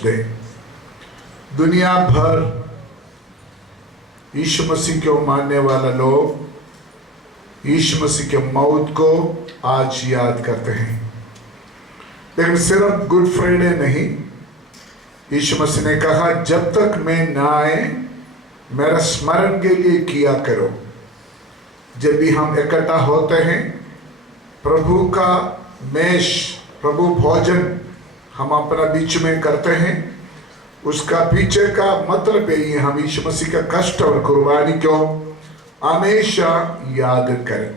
दे। दुनिया भर यीशु मसीह को मानने वाला लोग यीशु मसीह के मौत को आज याद करते हैं, लेकिन सिर्फ गुड फ्राइडे नहीं। यीशु मसीह ने कहा, जब तक मैं ना आए मेरा स्मरण के लिए किया करो। जब भी हम इकट्ठा होते हैं, प्रभु का मेष, प्रभु भोजन हम अपना बीच में करते हैं, उसका पीछे का मतलब यही है, हम यीशु मसीह का कष्ट और कुर्बानी को हमेशा याद करें।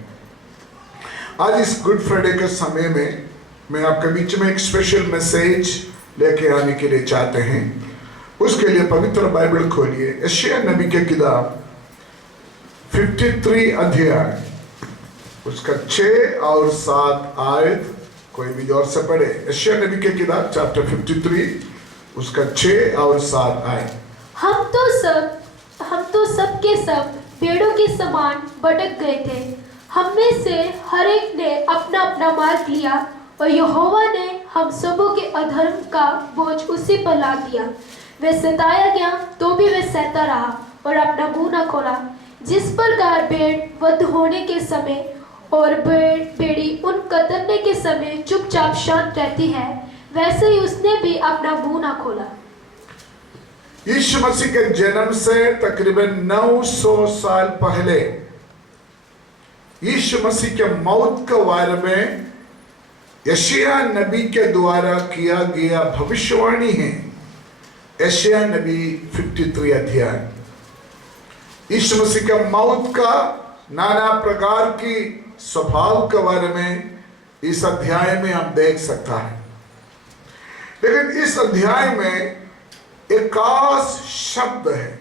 आज इस गुड फ्राइडे के समय में मैं आपके बीच में एक स्पेशल मैसेज लेके आने के लिए चाहते हैं। उसके लिए पवित्र बाइबल खोलिए, यशायाह नबी के किताब 53 अध्याय, उसका 6 और 7 आयत। कोई भी जोर से पढ़े। यशायाह नबी के किताब चैप्टर 53, उसका 6 और 7 आयत। हम तो सब के सब पेड़ों के समान भटक गए थे। हम में से हर एक ने अपना अपना मार्ग लिया और यहोवा ने हम सबों के अधर्म का बोझ उसी पर लाद दिया। वह सताया गया तो भी वह सहता रहा और अपना मुंह न खोला। जिस प्रकार भेड़ वध होने के समय और भेड़ी उन कतरने के समय चुपचाप शांत रहती है, वैसे ही उसने भी अपना मुंह ना खोला। यीशु मसीह के जन्म से तकरीबन 900 साल पहले यीशु मसीह के मौत के बारे में यशायाह नबी के द्वारा किया गया भविष्यवाणी है। यशायाह नबी 53 अध्याय। यीशु मसीह के मौत का नाना प्रकार की स्वभाव के बारे में इस अध्याय में हम देख सकता है, लेकिन इस अध्याय में एक खास शब्द है।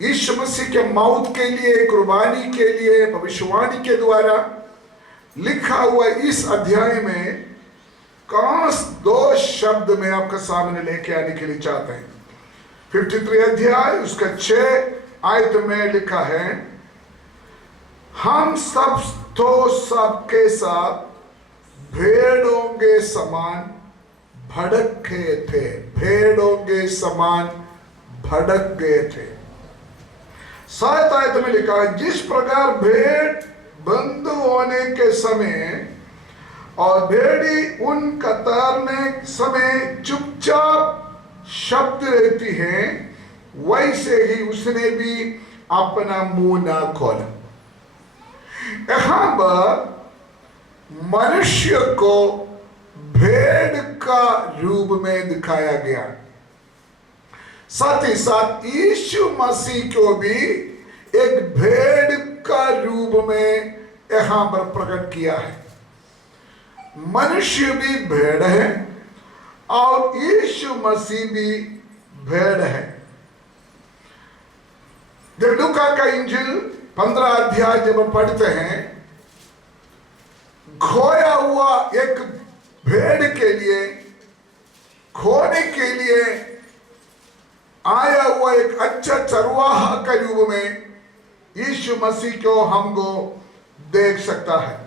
यीशु मसीह के मौत के लिए, कुर्बानी के लिए भविष्यवाणी के द्वारा लिखा हुआ इस अध्याय में खास 2 शब्द में आपके सामने लेके आने के लिए चाहते हैं। 53 अध्याय उसका 6 आयत में लिखा है, हम सब तो सबके साथ भेड़ों के समान भटक गए थे। भेड़ों के समान भटक गए थे। 7 आयत में लिखा है, जिस प्रकार भेड़ बंद होने के समय और भेड़ी उन कतरने समय चुपचाप शब्द रहती है, वैसे ही उसने भी अपना मुंह ना खोला। यहां पर मनुष्य को भेड़ का रूप में दिखाया गया, साथ ही साथ यीशु मसीह को भी एक भेड़ का रूप में यहां पर प्रकट किया है। मनुष्य भी भेड़ है और यीशु मसीह भी भेड़ है। जब लूका का इंजिल 15 अध्याय जब हम पढ़ते हैं, खोया हुआ एक भेड़ के लिए, खोने के लिए आया हुआ एक अच्छा चरवाहा के रूप में यीशु मसीह को हमको देख सकता है।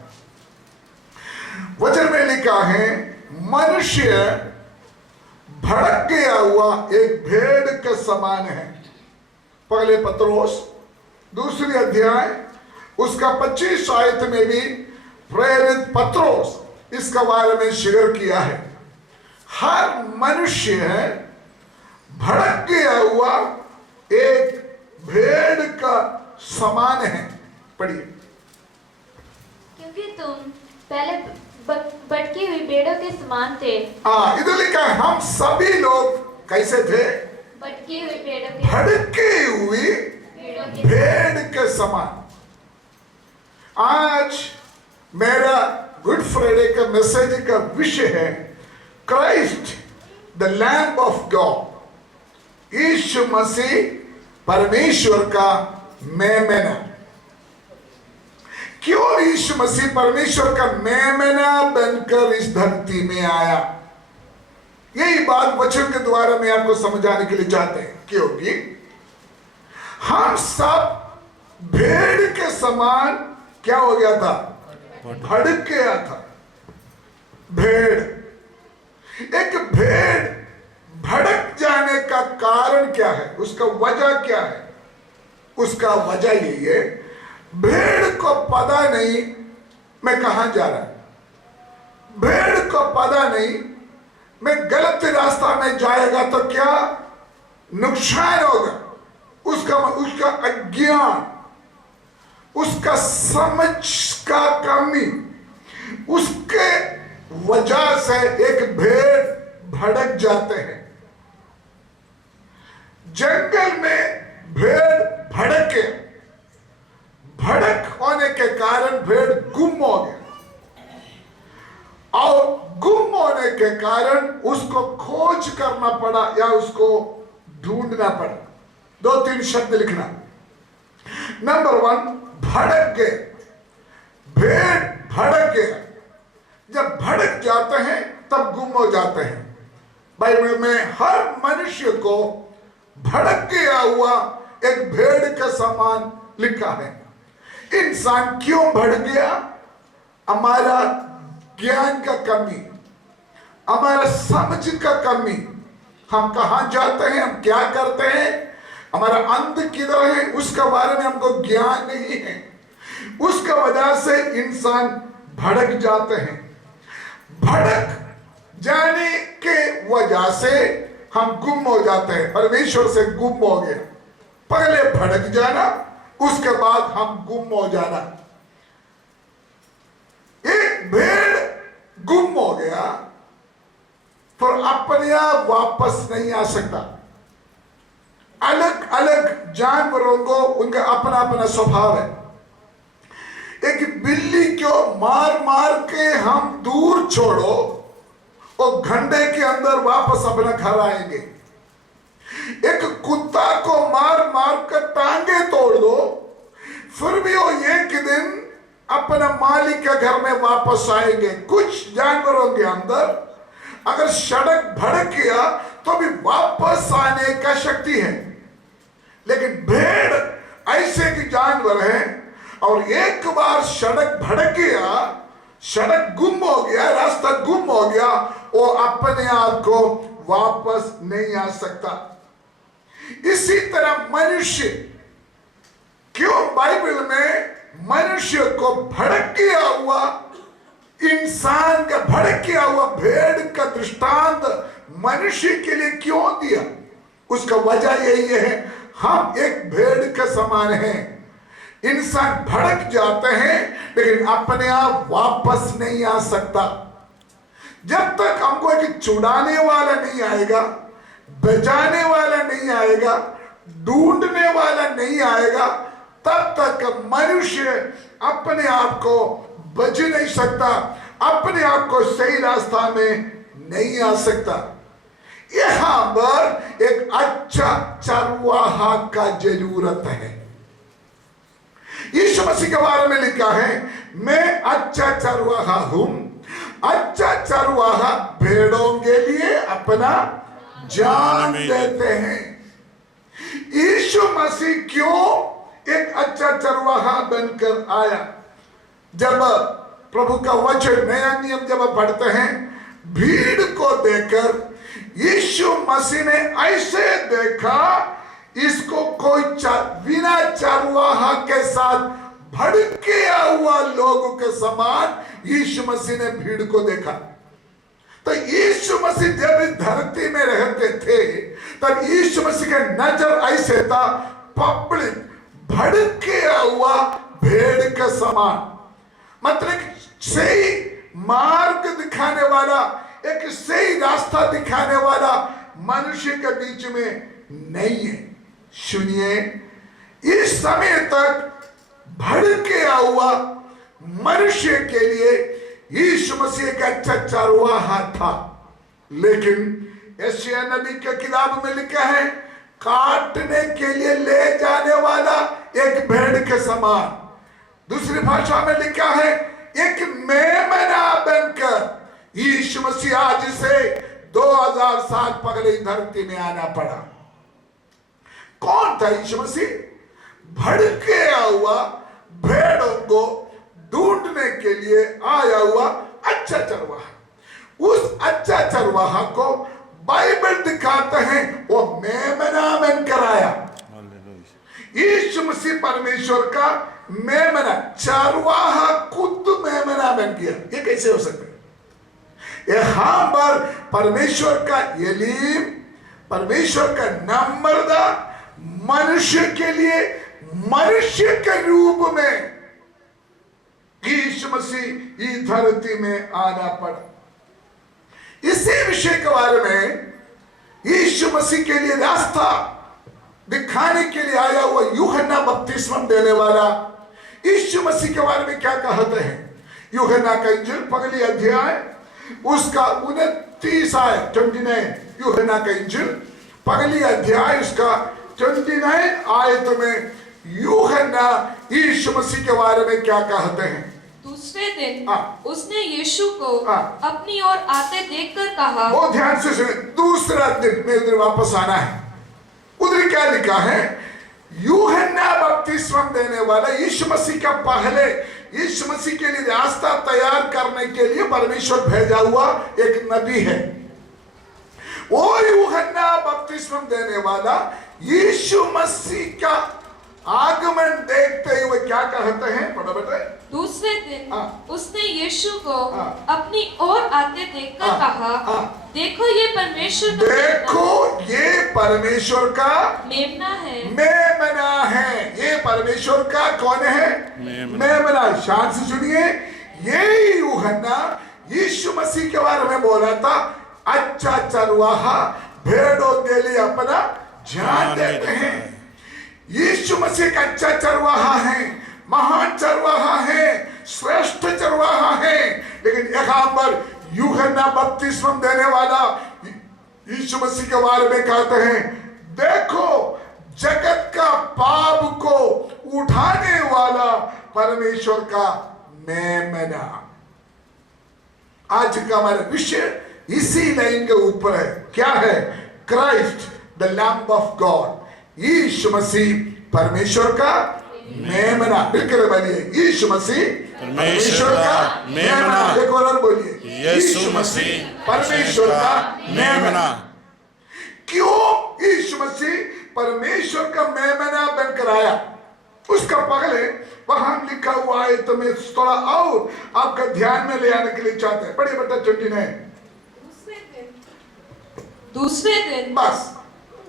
वचन में लिखा है, मनुष्य भड़क गया हुआ एक भेड़ के समान है। पहले पत्रोस 2 अध्याय उसका 25 आयत में भी प्रेरित पत्रोस इसका बारे में शेयर किया है। हर मनुष्य भड़क गया हुआ एक भेड़ का समान है। पढ़िए। क्योंकि तुम पहले भटकी हुई भेड़ों के समान थे। इधर लिखा है, हम सभी लोग कैसे थे? भटकी हुई भेड़ों के, भटकी हुई भेड़ के समान। आज मेरा गुड फ्राइडे का मैसेज का विषय है, Christ the lamb of God. Yeshu Masih परमेश्वर का मेमना। क्यों यीशु मसीह परमेश्वर का मेमना बनकर इस धरती में आया? यही बात वचन के द्वारा मैं आपको समझाने के लिए चाहते हैं। क्योंकि हम सब भेड़ के समान क्या हो गया था? भड़क गया था। भेड़, एक भेड़ है, उसका वजह क्या है? उसका वजह यही है, भेड़ को पता नहीं मैं कहां जा रहा हूं, भेड़ को पता नहीं मैं गलत रास्ता में जाएगा तो क्या नुकसान होगा। उसका अज्ञान, उसका समझ का कमी, उसके वजह से एक भेड़ भड़क जाते हैं। जंगल में भेड़ भड़के, भड़क होने के कारण भेड़ गुम हो गया, और गुम होने के कारण उसको खोज करना पड़ा या उसको ढूंढना पड़ा। 2-3 शब्द लिखना। नंबर 1, भड़क गए, भेड़ भड़क गए। जब भड़क जाते हैं तब गुम हो जाते हैं। बाइबल में हर मनुष्य को भड़क गया हुआ एक भेड़ के समान लिखा है। इंसान क्यों भड़क गया? हमारा ज्ञान का कमी, हमारा समझ का कमी, हम कहां जाते हैं, हम क्या करते हैं, हमारा अंत किधर है, उसका बारे में हमको ज्ञान नहीं है। उसका वजह से इंसान भड़क जाते हैं। भड़क जाने के वजह से हम गुम हो जाते हैं। परमेश्वर से गुम हो गया, पहले भड़क जाना, उसके बाद हम गुम हो जाना। एक भेड़ गुम हो गया तो अपने आप वापस नहीं आ सकता। अलग अलग जानवरों को उनका अपना अपना स्वभाव है। एक बिल्ली को मार मार के हम दूर छोड़ो और घंटे के अंदर वापस अपना घर आएंगे। एक कुत्ता को मार मार कर टांगे तोड़ दो, फिर भी वो एक दिन अपना मालिक के घर में वापस आएंगे। कुछ जानवरों के अंदर अगर सड़क भड़क गया तो भी वापस आने का शक्ति है, लेकिन भेड़ ऐसे की जानवर है, और एक बार सड़क भड़क गया, सड़क गुम हो गया, रास्ता गुम हो गया, वो अपने आप को वापस नहीं आ सकता। इसी तरह मनुष्य, क्यों बाइबल में मनुष्य को भड़क गया हुआ इंसान का, भड़क गया हुआ भेड़ का दृष्टांत मनुष्य के लिए क्यों दिया? उसका वजह यही है, हम एक भेड़ के समान हैं। इंसान भड़क जाते हैं लेकिन अपने आप वापस नहीं आ सकता। जब तक हमको एक छुड़ाने वाला नहीं आएगा, बचाने वाला नहीं आएगा, ढूंढने वाला नहीं आएगा, तब तक मनुष्य अपने आप को बच नहीं सकता, अपने आप को सही रास्ता में नहीं आ सकता। यहां पर एक अच्छा चरवाहा का जरूरत है। यीशु मसीह के बारे में लिखा है, मैं अच्छा चरवाहा हूं। अच्छा चरवाहा भेड़ों के लिए अपना जान देते हैं। यीशु मसीह क्यों एक अच्छा चरवाहा बनकर आया? जब प्रभु का वचन नया नियम जब पढ़ते हैं, भीड़ को देखकर यीशु मसीह ने ऐसे देखा, इसको कोई बिना चरवाहा के साथ भड़के हुआ लोगों के समान यीशु मसीह ने भीड़ को देखा। तो यीशु मसीह जब इस धरती में रहते थे तब यीशु मसीह का नजर ऐसे था, पब्लिक भड़के हुआ भेड़ के समान। मतलब सही मार्ग दिखाने वाला, एक सही रास्ता दिखाने वाला मनुष्य के बीच में नहीं है। सुनिए, इस समय तक भड़के हुआ मनुष्य के लिए यीशु मसीह का अच्छा चरवाहा था, लेकिन यशायाह नबी के किताब में लिखा है, काटने के लिए ले जाने वाला एक भेड़ के समान। दूसरी भाषा में लिखा है, एक मेमना बनकर यीशु मसीह आज से 2000 साल पहले धरती में आना पड़ा। कौन था यीशु मसीह? भड़के हुआ भेड़ों को ढूंढने के लिए आया हुआ अच्छा चरवाहा। उस अच्छा चरवाहा को बाइबल दिखाते हैं, वो मेमना बनकर मसीह परमेश्वर का मेमना, चरवाहा खुद मेमना बन गया। ये कैसे हो सकता है? यहां पर परमेश्वर का एलीम, परमेश्वर का नम्रता मनुष्य के लिए मनुष्य के रूप में यीशु मसीह इस धरती में आना पड़ा। इसी विषय के बारे में यीशु मसीह के लिए रास्ता दिखाने के लिए आया हुआ यूहन्ना बपतिस्मा देने वाला यीशु मसीह के बारे में क्या कहते हैं? यूहन्ना का इंजील पहली अध्याय उसका 29 आयत 29, यूहन्ना का इंजील पहली अध्याय उसका 29 आयत में यूहन्ना यीशु मसीह के बारे में क्या कहते हैं? दूसरे दिन उसने यीशु को अपनी ओर आते देखकर कहा। बहुत ध्यान से सुने, दूसरा दिन में उधर वापस आना है। उधर क्या लिखा है? यूहन्ना बपतिस्मा देने वाला यीशु मसीह का पहले यीशु मसीह के लिए रास्ता तैयार करने के लिए परमेश्वर भेजा हुआ एक नबी है। वो यूहन्ना बपतिस्मा देने वाला यीशु मसीह का आगमन देखते हुए क्या कहते हैं? पढ़ो बेटे। दूसरे दिन उसने यीशु को अपनी ओर आते देखकर कहा, देखो ये परमेश्वर का देखो ये परमेश्वर का मेमना है। मेमना है। ये परमेश्वर का कौन है? मेमना। शान से सुनिए, ये यूहन्ना यीशु मसीह के बारे में बोला था, अच्छा चरवाहा भेड़ों के लिए अपना जान देते हैं। यीशु मसीह का अच्छा चरवाहा है, महान चरवाहा है, श्रेष्ठ चरवाहा है। लेकिन यहाँ पर यूहन्ना बपतिस्मा देने वाला यीशु मसीह के बारे में कहते हैं, देखो जगत का पाप को उठाने वाला परमेश्वर का मेमना। आज का हमारा विषय इसी लाइन के ऊपर है। क्या है? Christ the lamb of God. Yeshu Masih परमेश्वर का मेमना। बिल्कुल बोलिए, यीशु मसीह परमेश्वर का मेमना। एक और बोलिए, यीशु मसीह परमेश्वर का मेमना। क्यों यीशु मसीह परमेश्वर का मेमना बनकर आया? उसका पहले वहां लिखा हुआ है, तो मैं थोड़ा और आपका ध्यान में ले आने के लिए चाहते हैं। पढ़िए बेटा 29। दूसरे दिन बस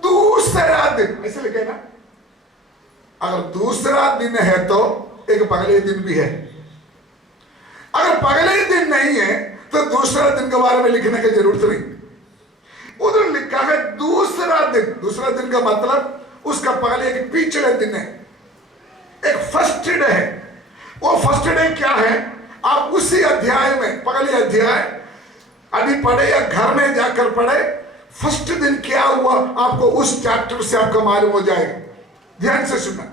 दूसरा दिन ऐसे लिखे ना। अगर दूसरा दिन है तो एक पगले दिन भी है। अगर पगले दिन नहीं है तो दूसरा दिन के बारे में लिखने की जरूरत नहीं। उधर लिखा है दूसरा दिन। दूसरा दिन का मतलब उसका पहले एक पिछले दिन है, एक फर्स्ट डे है। वो फर्स्ट डे क्या है? आप उसी अध्याय में, पहले अध्याय अभी पढ़े या घर में जाकर पढ़े, फर्स्ट दिन क्या हुआ आपको उस चैप्टर से आपको मालूम हो जाएगा। ध्यान से सुनना।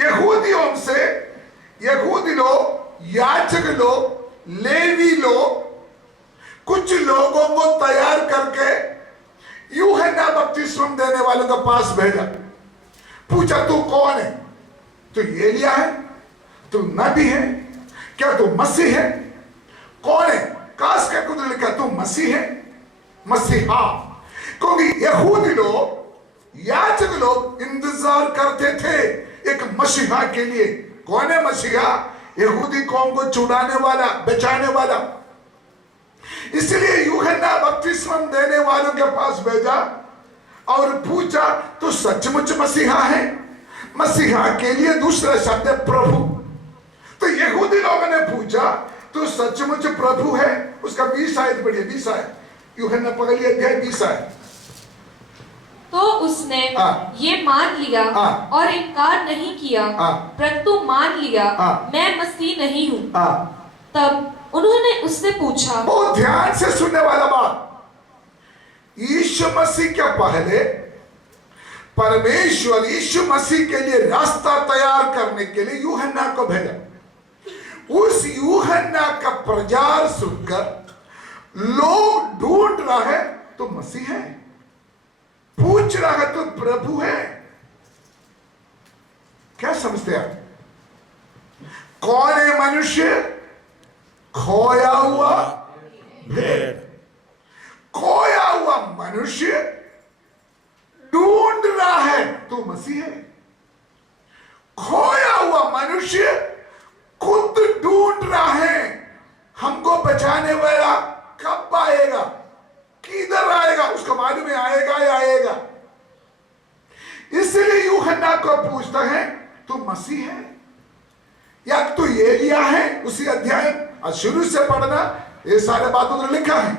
यहूदियों से यहूदी लोग, याजक लोग, लेवी लोग कुछ लोगों को तैयार करके यूहन्ना बपतिस्मा देने वालों के पास भेजा। पूछा, तू कौन है? तू एलिया है? तू नबी है? क्या तू मसीह है? कौन है? काश का कुछ लिखा, तू मसीह है? मसीहा। क्योंकि यहूदी लोग, याजक लोग इंतजार करते थे एक मसीहा के लिए। कौन है मसीहा? यहूदी कौम को छुड़ाने वाला, बचाने वाला। इसलिए यूहन्ना बपतिस्मा देने वालों के पास भेजा और पूछा, तो सचमुच मसीहा है? मसीहा के लिए दूसरा शब्द है प्रभु। तो यहूदी लोगों ने पूछा, तो सचमुच प्रभु है? उसका 20 आयत पढ़िए, 20 आयत, यूहन्ना पहली अध्याय 20 आयत। तो उसने ये मान लिया और इनकार नहीं किया, परंतु मान लिया मैं मसीह नहीं हूँ। तब उन्होंने उससे पूछा। बहुत ध्यान से सुनने वाला बात। यीशु मसीह के पहले परमेश्वर यीशु मसीह के लिए रास्ता तैयार करने के लिए यूहन्ना को भेजा। उस यूहन्ना का प्रचार सुनकर लोग ढूंढ रहा है तो मसीह है, पूछ रहा है तो प्रभु है। क्या समझते आप? कौन है मनुष्य? खोया हुआ भेड़। खोया हुआ मनुष्य ढूंढ रहा है तो मसीह है। मसीह है या तू एलिया है। उसी अध्याय शुरू से पढ़ना, ये सारे बातों में लिखा है।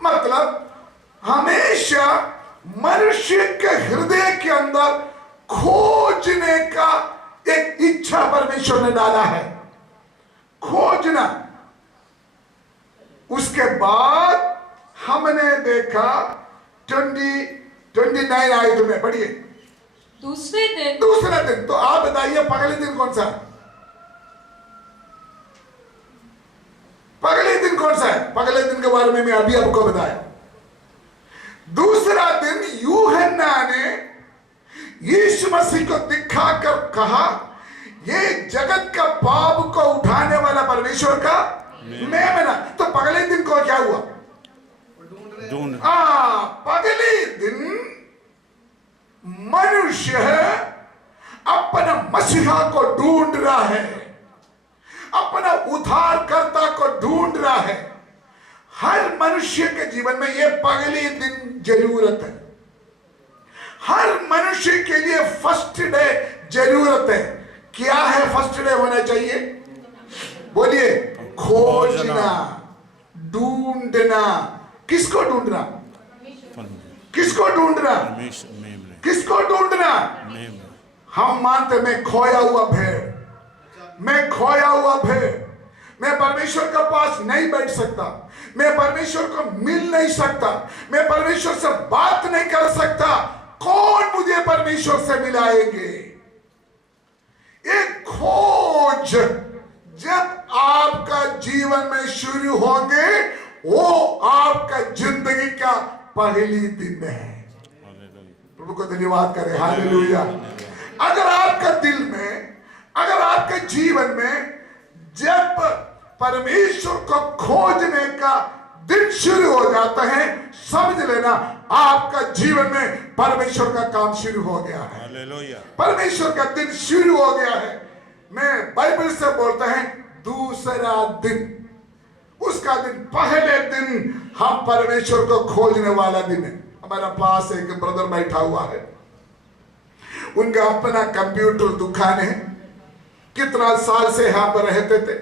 मतलब हमेशा मनुष्य के हृदय के अंदर खोजने का एक इच्छा परमेश्वर ने डाला है, खोजना। उसके बाद हमने देखा 29 आयत में पढ़िए। दूसरा दिन तो आप बताइए पगले दिन कौन सा है? पगले दिन कौन सा है? पगले दिन के बारे में मैं अभी आपको बताया। दूसरा दिन यूहन्ना ने यीशु मसीह को दिखाकर कहा, ये जगत का पाप को उठाने वाला परमेश्वर का मेमना। तो पगले दिन को क्या हुआ? पगले दिन मनुष्य अपना मसीहा को ढूंढ रहा है, अपना उद्धारकर्ता को ढूंढ रहा है। हर मनुष्य के जीवन में यह पगले दिन जरूरत है। हर मनुष्य के लिए फर्स्ट डे जरूरत है। क्या है फर्स्ट डे होना चाहिए? बोलिए, खोजना, ढूंढना। किसको ढूंढना? किसको ढूंढना? किसको ढूंढना? हम मानते मैं खोया हुआ भेड़, मैं खोया हुआ भेड़, मैं परमेश्वर के पास नहीं बैठ सकता, मैं परमेश्वर को मिल नहीं सकता, मैं परमेश्वर से बात नहीं कर सकता। कौन मुझे परमेश्वर से मिलाएंगे? एक खोज जब आपका जीवन में शुरू होंगे, वो आपका जिंदगी का पहली दिन है। प्रभु को धन्यवाद करें, हालेलुया। अगर आपका दिल में, अगर आपके जीवन में जब परमेश्वर को खोजने का दिन शुरू हो जाता है, समझ लेना आपका जीवन में परमेश्वर का काम शुरू हो गया है। हालेलुया। परमेश्वर का दिन शुरू हो गया है। मैं बाइबल से बोलता है दूसरा दिन, उसका दिन, पहले दिन हम परमेश्वर को खोजने वाला दिन है। हमारा पास एक ब्रदर बैठा हुआ है, उनका अपना कंप्यूटर दुकान है। कितना साल से यहां पर रहते थे।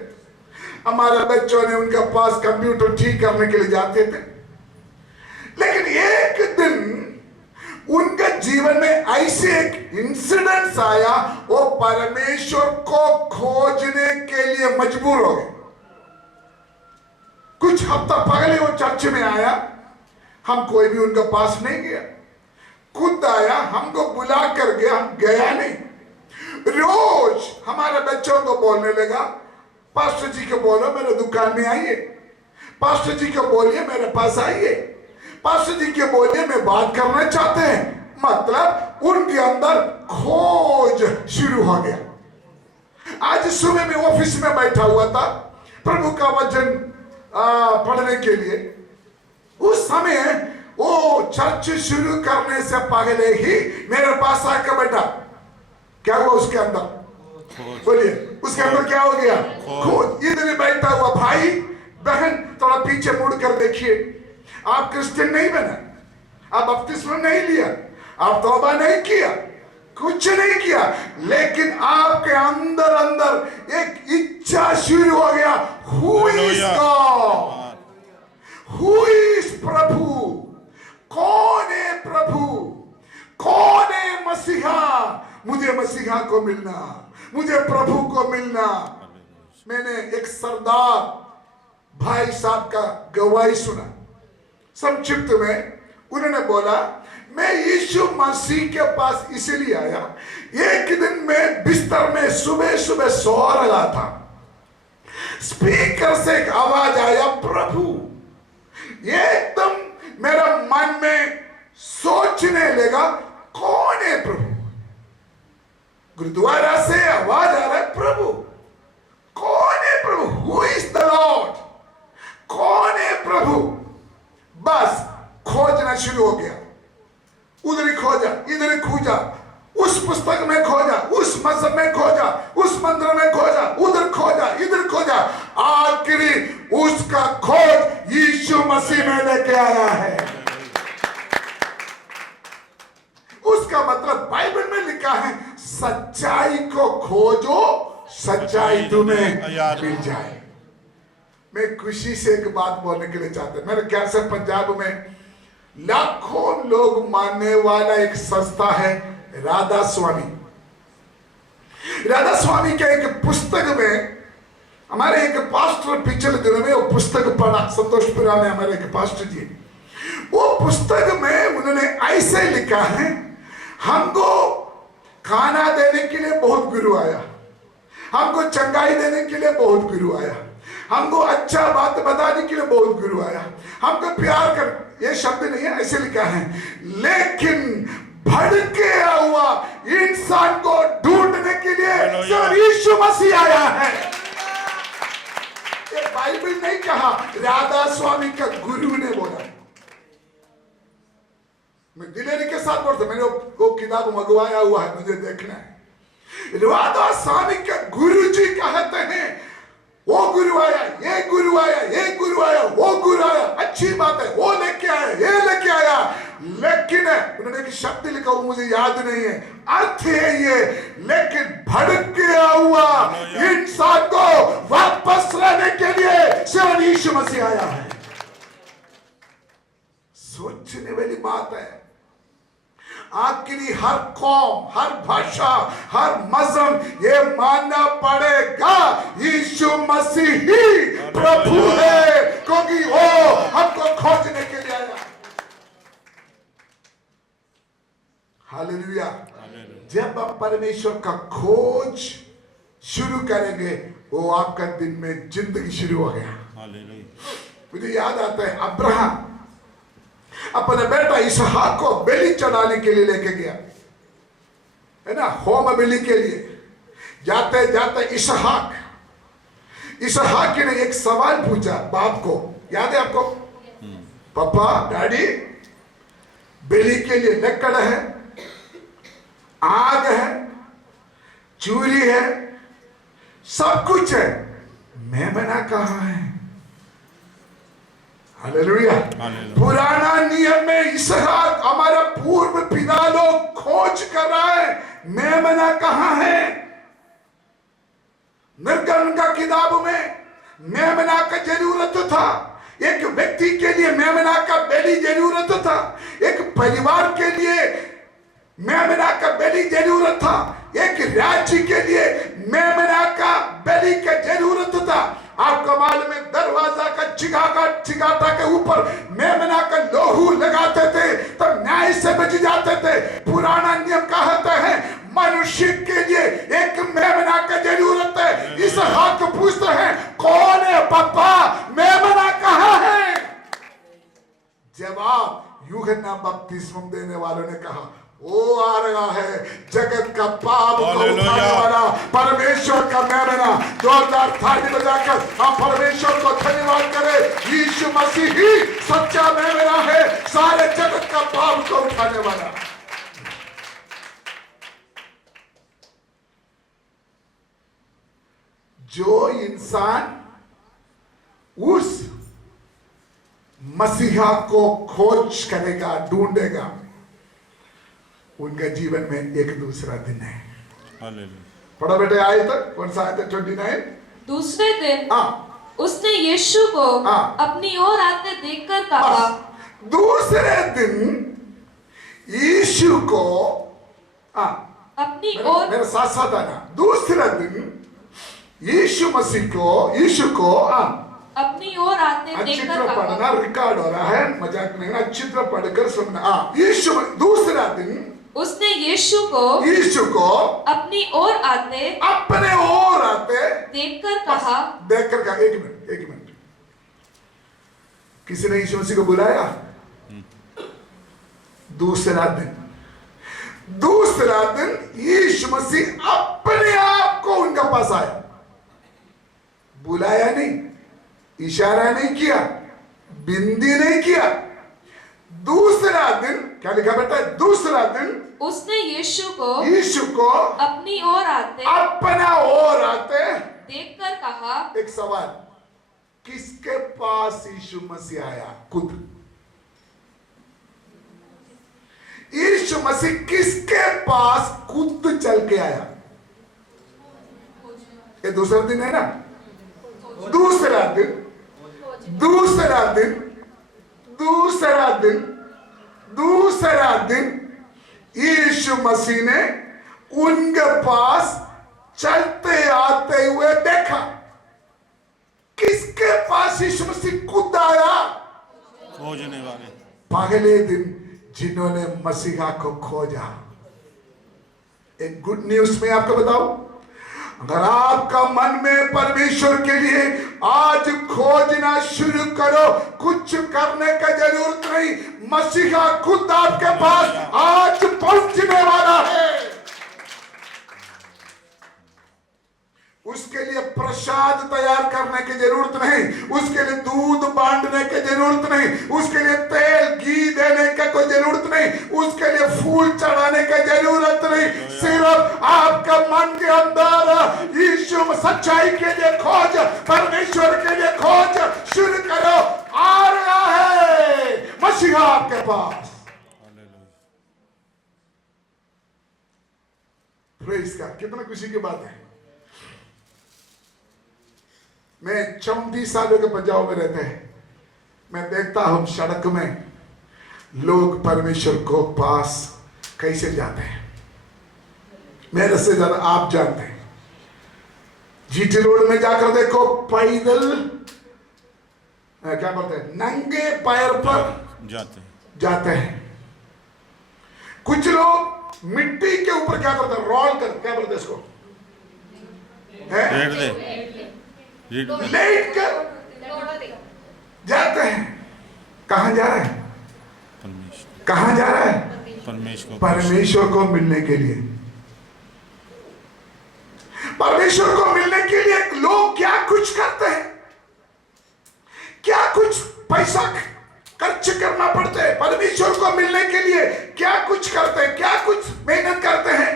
हमारे बच्चों ने उनके पास कंप्यूटर ठीक करने के लिए जाते थे। लेकिन एक दिन उनके जीवन में ऐसे एक इंसिडेंट आया, वो परमेश्वर को खोजने के लिए मजबूर हो गए। कुछ हफ्ता पहले वो चर्च में आया, हम कोई भी उनके पास नहीं गया, खुद आया, हमको बुला कर गया, हम गया नहीं। रोज हमारे बच्चों को बोलने लगा, पास्टर जी को बोलो मेरे दुकान में आइए, पास्टर जी को बोलिए मेरे पास आइए, पास्टर जी को बोलिए मैं बात करना चाहते हैं। मतलब उनके अंदर खोज शुरू हो गया। आज सुबह में ऑफिस में बैठा हुआ था प्रभु का वचन पढ़ने के लिए। उस समय वो चर्च शुरू करने से पहले ही मेरे पास आकर बैठा। क्या हुआ उसके अंदर? बोलिए, उसके अंदर क्या हो गया? खोज। इधर ही बैठा हुआ भाई बहन, थोड़ा पीछे मुड़ कर देखिए। आप क्रिश्चियन नहीं बना, आप बपतिस्मा नहीं लिया, आप तौबा नहीं किया, कुछ नहीं किया, लेकिन आपके अंदर अंदर एक इच्छा शुरू हो गया। Who is God? Who is prabhu? कौन है प्रभु? कौन है मसीहा? मुझे मसीहा को मिलना, मुझे प्रभु को मिलना। मैंने एक सरदार भाई साहब का गवाही सुना। संक्षिप्त में उन्होंने बोला, मैं यीशु मसीह के पास इसलिए आया, एक दिन मैं बिस्तर में सुबह सुबह सो रहा था, स्पीकर से एक आवाज आया, प्रभु। एकदम मेरा मन में सोचने लगा, कौन है प्रभु? गुरुद्वारा से आवाज आ रहा है, प्रभु कौन है प्रभु? Who is the lord? कौन है प्रभु? बस खोजना शुरू हो गया। उधर ही खोजा, इधर ही खोजा, उस पुस्तक में खोजा, उस मजहब में खोजा, उस मंदिर में खोजा, उधर खोजा, इधर खोजा। आखिरी उसका खोज यीशु मसीह में लेके आया है। उसका मतलब बाइबल में लिखा है, सच्चाई को खोजो, सच्चाई तुम्हें मिल जाए। मैं खुशी से एक बात बोलने के लिए चाहता हूं। मेरे ख्याल से पंजाब में लाखों लोग मानने वाला एक संस्था है राधा स्वामी। राधा स्वामी के एक पुस्तक में हमारे एक पास्टर पिछले दिनों में वो पुस्तक पढ़ा, संतोषपुरा में हमारे एक पास्टर जी, वो पुस्तक में उन्होंने ऐसे लिखा है, हमको खाना देने के लिए बहुत गुरु आया, हमको चंगाई देने के लिए बहुत गुरु आया, हमको अच्छा बात बताने के लिए बहुत गुरु आया, हमको प्यार कर, ये शब्द नहीं है, ऐसे लिखा है, लेकिन भड़के हुआ इंसान को ढूंढने के लिए सिर्फ यीशु मसीह आया है। ये बाइबल नहीं कहा, राधा स्वामी का गुरु ने बोला। मैं दिलेरी के साथ बोलता, मैंने वो किताब मंगवाया हुआ है, मुझे देखना है। राधा स्वामी के गुरु जी कहते हैं, वो गुरु आया, ये गुरु आया, ये गुरु आया, वो गुरु आया, अच्छी बात है, वो लेके आया, ये लेके आया, लेकिन उन्होंने एक शब्द लिखा, वो मुझे याद नहीं है, अर्थ है ये, लेकिन भड़के हुआ इंसान को वापस लाने के लिए सिर्फ यीशु मसीह आया है। सोचने वाली बात है। आखिरी हर कौम, हर भाषा, हर मजहब ये मानना पड़ेगा यीशु मसीह ही प्रभु है, क्योंकि वो हमको खोजने के लिए आया। हालेलुया। जब आप परमेश्वर का खोज शुरू करेंगे, वो आपका दिन में जिंदगी शुरू हो गया। मुझे याद आता है, अब्राहम अपने बेटा इसहाक को बलि चढ़ाने के लिए लेके गया, है ना, होम बलि के लिए। जाते जाते इसहाक ने एक सवाल पूछा बाप को, याद है आपको? पापा, डैडी, बलि के लिए लकड़ है, आग है, चूरी है, सब कुछ है, मेमना कहाँ है? हालेलुया। पुराना नियम में इसहाक, हमारा पूर्व पिता लोग खोज कर रहा है, मेमना कहाँ है? निर्गमन का किताब में मेमना का जरूरत था, एक व्यक्ति के लिए मेमना का बलि जरूरत था, एक परिवार के लिए मेमना का बलि जरूरत था, एक राज्य के लिए मेमना का बलि का जरूरत था। आपका मालूम है, दरवाजा का चिगाटा के ऊपर मेमना का लोहू लगाते थे, तब न्याय से बच जाते थे। पुराना नियम कहता है मनुष्य के लिए एक मेमना का जरूरत है। इसहाक पूछते हैं, कौन है पापा, मेमना कहाँ है? जवाब यूहन्ना बपतिस्मा देने वालों ने कहा, वो आ रहा है जगत का पाप को उठाने वाला परमेश्वर का मेमना। 2000 थाली बजाकर हम परमेश्वर को धन्यवाद करें। यीशु मसीह ही सच्चा मेमना है, सारे जगत का पाप को उठाने वाला। जो इंसान उस मसीहा को खोज करेगा, ढूंढेगा, उनका जीवन में एक दूसरा दिन है। पढ़ा बेटे आए तक, कौन सा आयत है? 29। दूसरे दिन उसने यीशु को अपनी ओर आते देखकर कहा। दूसरे दिन यीशु को अपनी ओर, मेरे साथ साथ आना, दूसरा दिन यीशु मसीह को अपनी ओर आते देखकर कहा। पढ़ना रिकॉर्ड हो रहा है, मजाक नहीं, अच्छी तरह पढ़कर सुनना। यीशु दूसरा दिन उसने यीशु को अपनी ओर आते देखकर कहा। एक मिनट, किसी ने यीशु मसीह को बुलाया? दूसरा दिन यीशु मसीह अपने आप को उनका पास आया, बुलाया नहीं, इशारा नहीं किया, बिंदी नहीं किया। दूसरा दिन क्या लिखा बेटा? दूसरा दिन उसने यीशु को अपनी ओर आते देखकर कहा। एक सवाल, किसके पास यीशु मसीह आया? खुद। यीशु मसीह किसके पास खुद चल के आया? ये दूसरा दिन है ना, दूसरा दिन दूसरा दिन दूसरा दिन दूसरा दिन यीशु मसीह ने उनके पास चलते आते हुए देखा। किसके पास यीशु मसीह खुद आया? खोजने वाले। पहले दिन जिन्होंने मसीहा को खोजा। एक गुड न्यूज में आपको बताऊं, अगर आपका मन में परमेश्वर के लिए आज खोजना शुरू करो, कुछ करने का जरूरत नहीं, मसीहा खुद आपके पास आज पहुंचने वाला है। उसके लिए प्रसाद तैयार करने की जरूरत नहीं, उसके लिए दूध बांटने की जरूरत नहीं, उसके लिए तेल घी देने की कोई जरूरत नहीं, उसके लिए फूल चढ़ाने की जरूरत नहीं। सिर्फ आपका मन के अंदर यीशु सच्चाई के लिए खोज, परमेश्वर के लिए खोज शुरू करो। आ रहा है मसीहा आपके पास। प्रेज़ गॉड, कितना खुशी की बात है। मैं 34 सालों के पंजाब में रहते हैं, मैं देखता हूं सड़क में लोग परमेश्वर को पास कैसे जाते हैं। मेरे से ज्यादा आप जानते हैं। जीटी रोड में जाकर देखो, पैदल क्या बोलते हैं, नंगे पैर पर जाते हैं। कुछ लोग मिट्टी के ऊपर क्या करते हैं, रोल कर, क्या बोलते हैं इसको, लेट कर जाते हैं। कहां जा रहे हैं? कहां जा रहा है? परमेश्वर को मिलने के लिए। परमेश्वर को मिलने के लिए लोग क्या कुछ करते हैं, क्या कुछ पैसा खर्च करना पड़ता है परमेश्वर को मिलने के लिए, क्या कुछ करते हैं, क्या कुछ मेहनत करते हैं।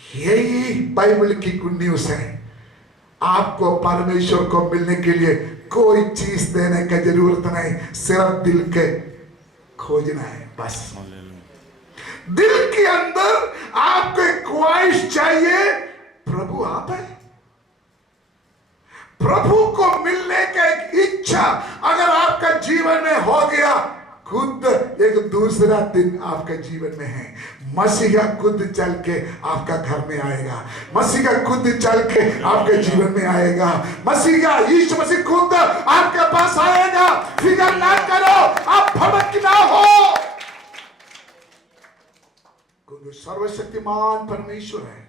यही बाइबल की गुड न्यूज है। आपको परमेश्वर को मिलने के लिए कोई चीज देने की जरूरत नहीं, सिर्फ दिल के खोजना है बस। दिल के अंदर आपको एक ख्वाहिश चाहिए, प्रभु आप है। प्रभु को मिलने का एक इच्छा अगर आपका जीवन में हो गया, खुद एक दूसरा दिन आपके जीवन में है। मसीहा खुद चल के आपका घर में आएगा, मसीहा खुद चल के आपके जीवन में आएगा, मसीहा यीशु मसीह खुद आपके पास आएगा। फिक्र ना करो, आप भटक ना हो, क्योंकि सर्वशक्तिमान परमेश्वर है,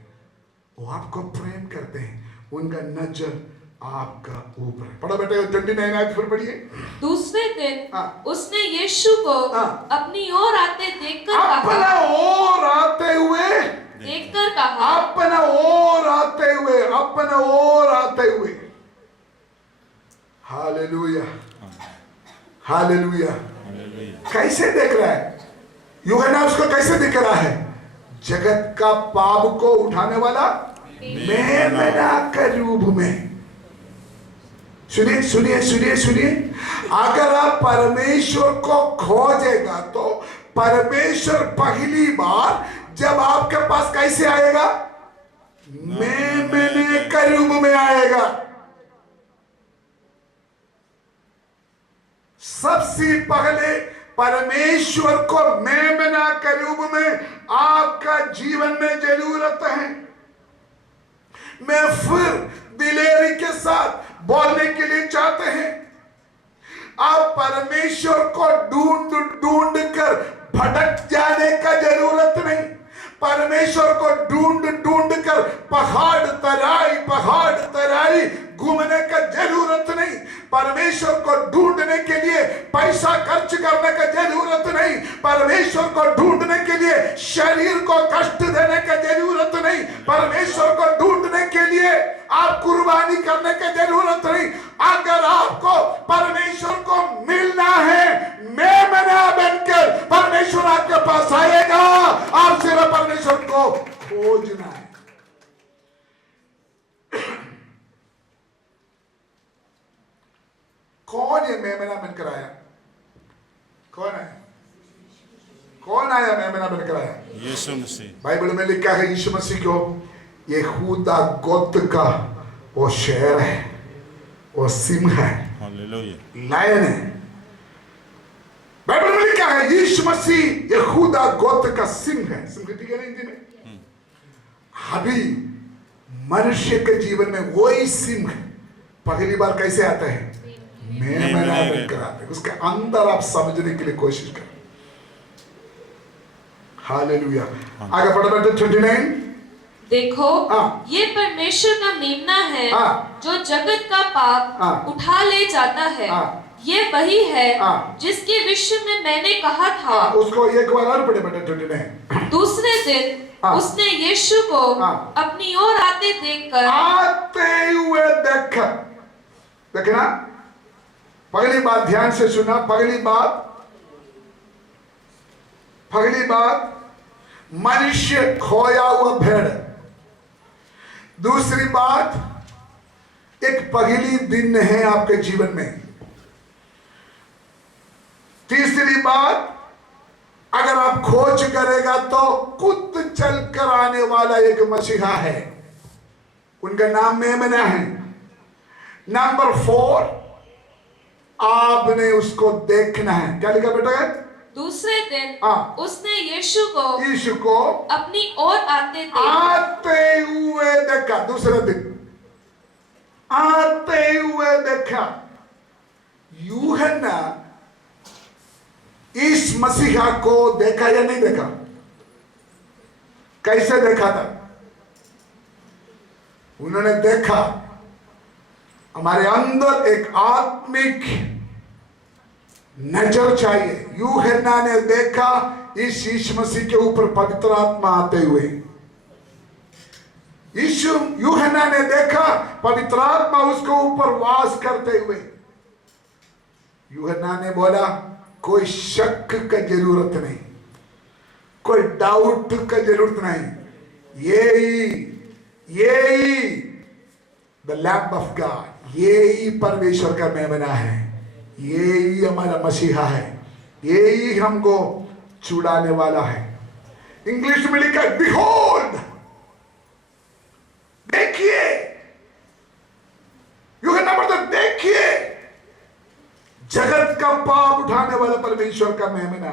वो आपको प्रेम करते हैं, उनका नजर आपका ऊपर। पढ़ो बेटे 29 आयत फिर पढ़िए। दूसरे दिन उसने यीशु को अपनी ओर आते देखकर कहा, अपना ओर आते हुए देखकर कहा, अपना ओर आते हुए, अपना ओर आते हुए। Hallelujah, hallelujah. कैसे देख रहा है यूहन्ना? उसको कैसे दिख रहा है? जगत का पाप को उठाने वाला मेमना के रूप में। सुनिए सुनिए सुनिए सुनिए, अगर आप परमेश्वर को खोजेगा तो परमेश्वर पहली बार जब आपके पास कैसे आएगा? मेमने के रूप में आएगा। सबसे पहले परमेश्वर को मेमना के रूप में आपका जीवन में जरूरत है। मैं फिर दिलेरी के साथ बोलने के लिए चाहते हैं, आप परमेश्वर को ढूंढ ढूंढ कर भटक जाने का जरूरत नहीं। परमेश्वर को ढूंढ ढूंढ कर पहाड़ तराई घूमने का जरूरत नहीं। परमेश्वर को ढूंढने के लिए पैसा खर्च करने का जरूरत नहीं। परमेश्वर को ढूंढने के लिए शरीर को कष्ट देने का जरूरत नहीं। परमेश्वर को ढूंढने के लिए आप कुर्बानी करने की जरूरत नहीं। अगर आपको परमेश्वर को मिलना है, मेमना बनकर परमेश्वर आपके पास आएगा। आप सिर्फ परमेश्वर को खोजना है। कौन ये मेमना बनकर आया? कौन है? कौन आया मेमना बनकर आया? यीशु मसीह। बाइबल में लिखा है यीशु मसीह को यहूदा गोत्र का वो शेर है, वो सिंह है, हालेलुया। लायन है। बाइबल में लिखा है यीशु मसीह यहूदा गोत्र का सिंह है। सिंह ठीक है ना हिंदी में? अभी मनुष्य के जीवन में वही सिंह पहली बार कैसे आता है? मेमना बनकर आता है। उसके अंदर आप समझने के लिए कोशिश करें। हालेलुया। आगे बढ़ो बेटे 29। देखो हाँ। ये परमेश्वर का मेमना है हाँ। जो जगत का पाप हाँ। उठा ले जाता है। हाँ। ये वही है हाँ। जिसके विषय में मैंने कहा था। उसको एक बार और पढ़े बेटे 29। दूसरे दिन हाँ। उसने यीशु को हाँ। अपनी ओर आते देखकर आते हुए देखा। देखना, पहली बात ध्यान से सुना। पहली बात मनुष्य खोया हुआ भेड़। दूसरी बात एक पहली दिन है आपके जीवन में। तीसरी बात, अगर आप खोज करेगा तो खुद चलकर आने वाला एक मसीहा है, उनका नाम मेमना है। नंबर 4, आपने उसको देखना है। क्या लिखा बेटा? दूसरे दिन हाँ। उसने यीशु को अपनी ओर आते हुए देखा। दूसरे दिन आते हुए देखा। यूहन्ना इस मसीहा को देखा या नहीं देखा? कैसे देखा था? उन्होंने देखा, हमारे अंदर एक आत्मिक नजर चाहिए। यूहन्ना ने देखा इस यीशु मसीह के ऊपर पवित्र आत्मा आते हुए। यूहन्ना ने देखा पवित्र आत्मा उसके ऊपर वास करते हुए। यूहन्ना ने बोला कोई शक का जरूरत नहीं, कोई डाउट का जरूरत नहीं। यही द लैम्ब ऑफ गॉड, यही परमेश्वर का मेमना है, यही हमारा मसीहा है, यही हमको छुड़ाने वाला है। इंग्लिश में लिखा है बिहोल्ड, देखिए। यूहन्ना बोलता देखिए, जगत का पाप उठाने वाला परमेश्वर का मेमना।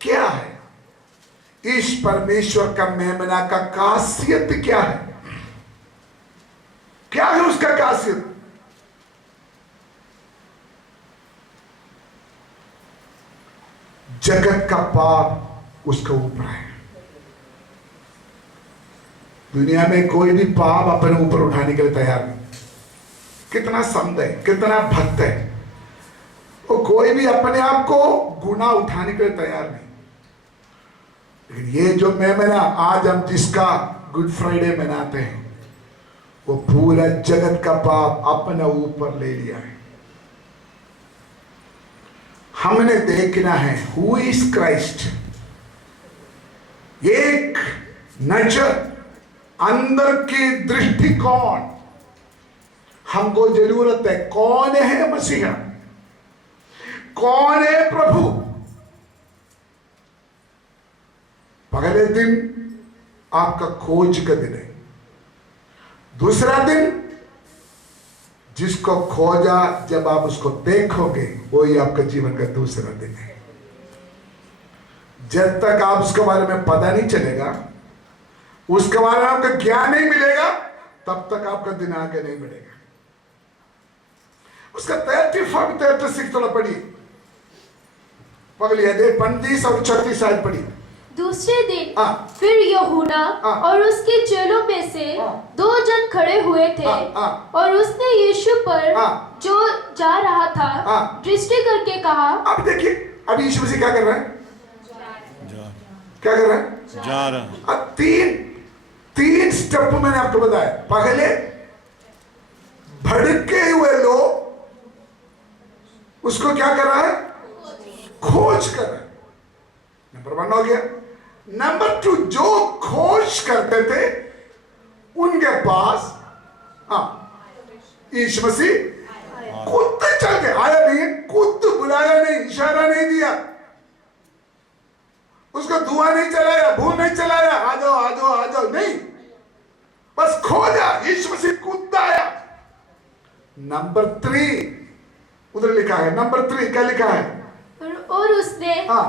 क्या है इस परमेश्वर का मेमना का खासियत? क्या है? क्या है उसका खासियत? जगत का पाप उसके ऊपर है। दुनिया में कोई भी पाप अपने ऊपर उठाने के लिए तैयार नहीं। कितना संत है, कितना भक्त है, वो कोई भी अपने आप को गुनाह उठाने के लिए तैयार नहीं। लेकिन ये जो मेमना आज हम जिसका गुड फ्राइडे मनाते हैं, वो पूरा जगत का पाप अपने ऊपर ले लिया है। हमने देखना है हु इज क्राइस्ट। एक नजर, अंदर की दृष्टिकोण हमको जरूरत है। कौन है मसीहा? कौन है प्रभु? पहले दिन आपका खोज का दिन है। दूसरा दिन जिसको खोजा, जब आप उसको देखोगे वही आपका जीवन का दूसरा दिन है। जब तक आप उसके बारे में पता नहीं चलेगा, उसके बारे में आपका ज्ञान नहीं मिलेगा, तब तक आपका दिन आगे नहीं बढ़ेगा। उसका 35 36 थोड़ा पढ़िए, पगली है 35 और 36 शायद पढ़िए। दूसरे दिन फिर यूहन्ना और उसके चेलों में से 2 जन खड़े हुए थे और उसने यीशु पर जो जा रहा था दृष्टि करके कहा। अब देखिए, अब यीशु मसीह क्या कर रहा है? क्या कर रहा है? जा रहा। अब तीन स्टेप मैंने आपको बताया। पहले भड़के हुए लोग उसको क्या कर रहा है? खोज कर रहा है। नंबर 1 हो गया। नंबर 2, जो खोज करते थे उनके पास यीशु मसीह खुद चल के आया। नहीं, खुद बुलाया नहीं, इशारा नहीं दिया, धुआं नहीं चलाया, भून नहीं चलाया, आ जाओ आ जाओ आ जाओ, नहीं, बस खोजा, यीशु मसीह कूद आया। नंबर 3 उधर लिखा है, नंबर 3 क्या लिखा है? और उसने हाँ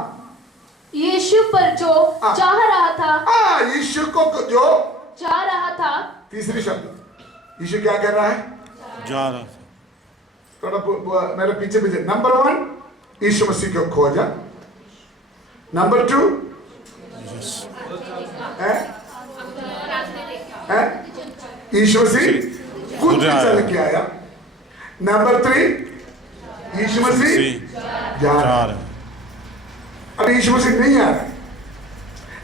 यीशु पर जो चाह रहा था, यीशु को जो चाह रहा था, तीसरी शब्द, यीशु क्या कर रहा है? जा रहा था। थोड़ा मेरे पीछे पीछे। नंबर 1 यीशु मसीह को खोजा। नंबर 2 यीशु मसीह खुद चल के आया। नंबर 3 यीशु मसीह जा रहा है। अब यीशु मसीह नहीं आ रहा है।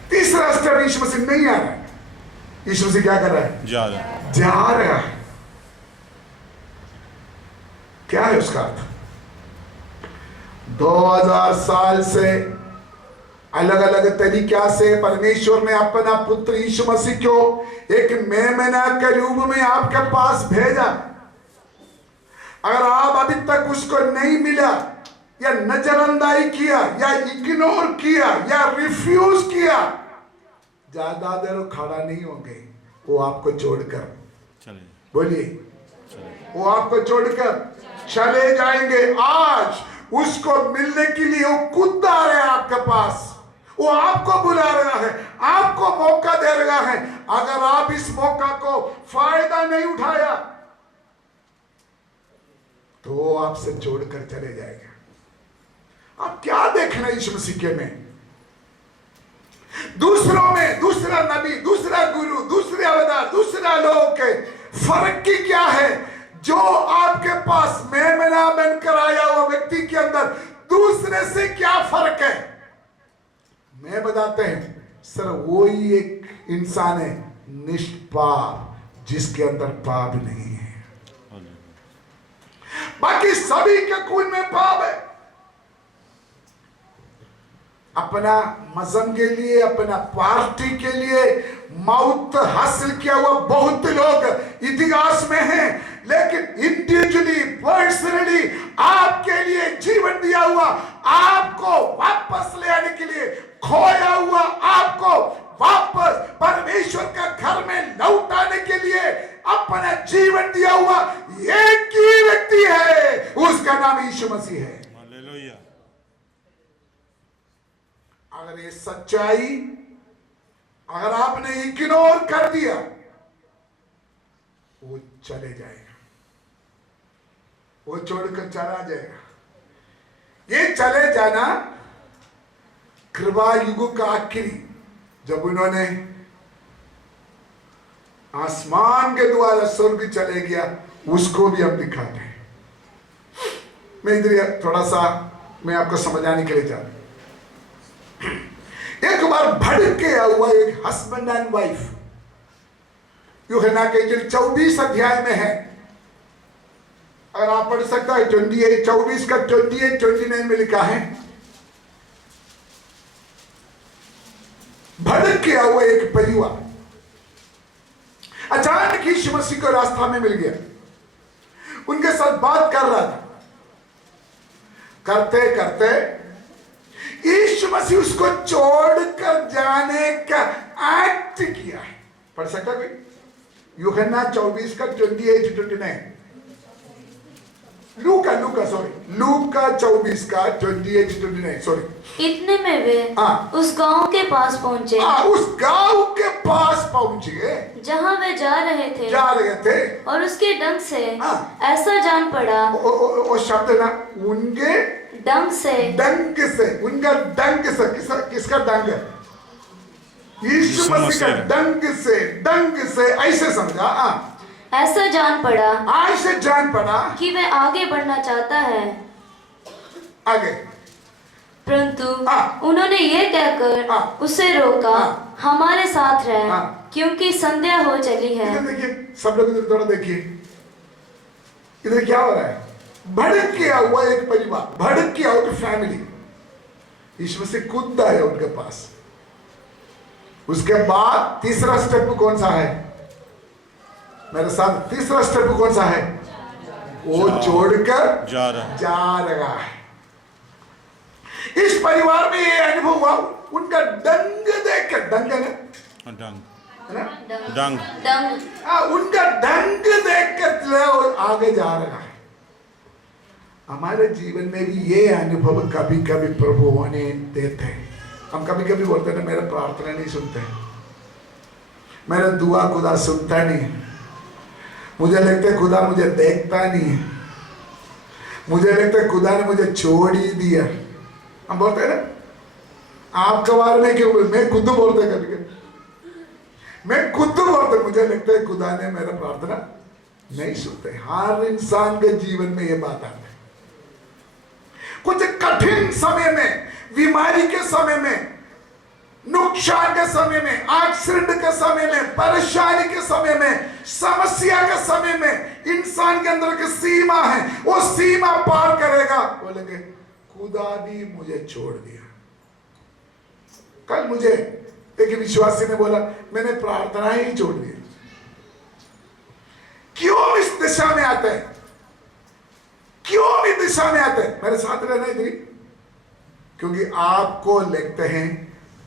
तीसरा स्टेप, यीशु मसीह नहीं आ रहा है। यीशु मसीह क्या कर रहा है? जा रहा है। जा रहा है। क्या है उसका अर्थ? 2000 साल से अलग अलग तरीका से परमेश्वर ने अपना पुत्र यीशु मसीह को एक मेमना के रूप में आपके पास भेजा। अगर आप अभी तक उसको नहीं मिला, या नजरअंदाज किया, या इग्नोर किया, या रिफ्यूज किया, ज्यादा देर खड़ा नहीं होंगे। वो आपको छोड़कर, चलिए, बोलिए, वो आपको छोड़कर चले जाएंगे। आज उसको मिलने के लिए वो कूद आ रहे हैं आपके पास। वो आपको बुला रहा है, आपको मौका दे रहा है। अगर आप इस मौका को फायदा नहीं उठाया तो वो आपसे छोड़कर चले जाएगा। आप क्या देखना यीशु मसीह के में? दूसरों में दूसरा नबी, दूसरा गुरु, दूसरे अवतार, दूसरा लोग के फर्क की क्या है? जो आपके पास मेमना बनकर आया हुआ व्यक्ति के अंदर दूसरे से क्या फर्क है? मैं बताते हैं सर, वो ही एक इंसान है निष्पाप, जिसके अंदर पाप नहीं है। बाकी सभी के खून में पाप है। अपना मजहब के लिए, अपना पार्टी के लिए मौत हासिल किया हुआ बहुत लोग इतिहास में हैं, लेकिन इंडिविजुअली, पर्सनली आपके लिए जीवन दिया हुआ, आपको वापस ले आने के लिए, खोया हुआ आपको वापस परमेश्वर का घर में लौटाने के लिए अपना जीवन दिया हुआ एक ही व्यक्ति है, उसका नाम यीशु मसीह है। हालेलुया। अगर ये सच्चाई अगर आपने इग्नोर कर दिया, वो चले जाएगा, वो छोड़कर चला जाएगा। ये चले जाना कृपा युग का आखिरी, जब उन्होंने आसमान के द्वारा स्वर्ग चले गया, उसको भी हम दिखाते हैं। मैं इधर थोड़ा सा मैं आपको समझाने के लिए चाहता हूं। एक बार भड़क के हुआ एक हस्बैंड एंड वाइफ, यूहन्ना के इंजील 24 अध्याय में है। अगर आप पढ़ सकता है 28, 24 का 28, 29 में लिखा है। भड़क के हुआ एक परिवार अचानक यीशु मसीह को रास्ता में मिल गया, उनके साथ बात कर रहा था। करते करते यीशु मसीह उसको छोड़कर जाने का एक्ट किया है। पढ़ सकता कोई? यूहन्ना 24 का 28, 29। लूका 24 का 28, 29, सॉरी। इतने में वे उस गांव के पास पहुंचे। उस गांव के पास पहुंचे जहां वे जा रहे थे। और उसके डंग से ऐसा जान पड़ा। वो शब्द ना, उनके डंग से, उनका डंग से, किसका डंग है? यीशु मसीह का डंग से ऐसे समझा। ऐसा जान पड़ा कि वह आगे बढ़ना चाहता है। आगे परंतु उन्होंने ये कहकर उसे रोका, हमारे साथ रह, क्योंकि संध्या हो चली है। इधर देखिए, सब लोग इधर थोड़ा देखिए, इधर क्या हो रहा है? भड़क किया हुआ एक परिवार, भड़क किया हुआ फैमिली, यीशु मसीह कूदा है उनके पास। उसके बाद तीसरा स्टेप कौन सा है मेरे साथ? तीसरा स्टेप कौन सा है? वो छोड़कर जा रहा है। इस परिवार में ये अनुभव हुआ, उनका डंग देखकर, डंग है ना, डंग है ना? डंग दंग उनका ढंग देखकर वो आगे जा रहा है। हमारे जीवन में भी ये अनुभव कभी कभी प्रभु होने देते हैं। हम कभी कभी बोलते हैं मेरा प्रार्थना नहीं सुनते, मेरा दुआ खुदा सुनता नहीं है, मुझे लगता है खुदा मुझे देखता नहीं है, मुझे लगता है खुदा ने मुझे छोड़ ही दिया। हम बोलते हैं ना, आपके बारे में क्यों, मैं खुद बोलते कभी कभी, मैं खुद बोलते, मुझे लगता है खुदा ने मेरा प्रार्थना नहीं सुनते। हर इंसान के जीवन में ये बात आती है। कुछ कठिन समय में, बीमारी के समय में, नुकसान के समय में, एक्सीडेंट के समय में, परेशानी के समय में, समस्या के समय में, इंसान के अंदर की सीमा है, वो सीमा पार करेगा, बोलेंगे खुदा भी मुझे छोड़ दिया। कल मुझे एक विश्वासी ने बोला मैंने प्रार्थना ही छोड़ दी। क्यों इस दिशा में आते हैं, क्यों इस दिशा में आते हैं? मेरे साथ रहना ही थी, क्योंकि आपको लगते हैं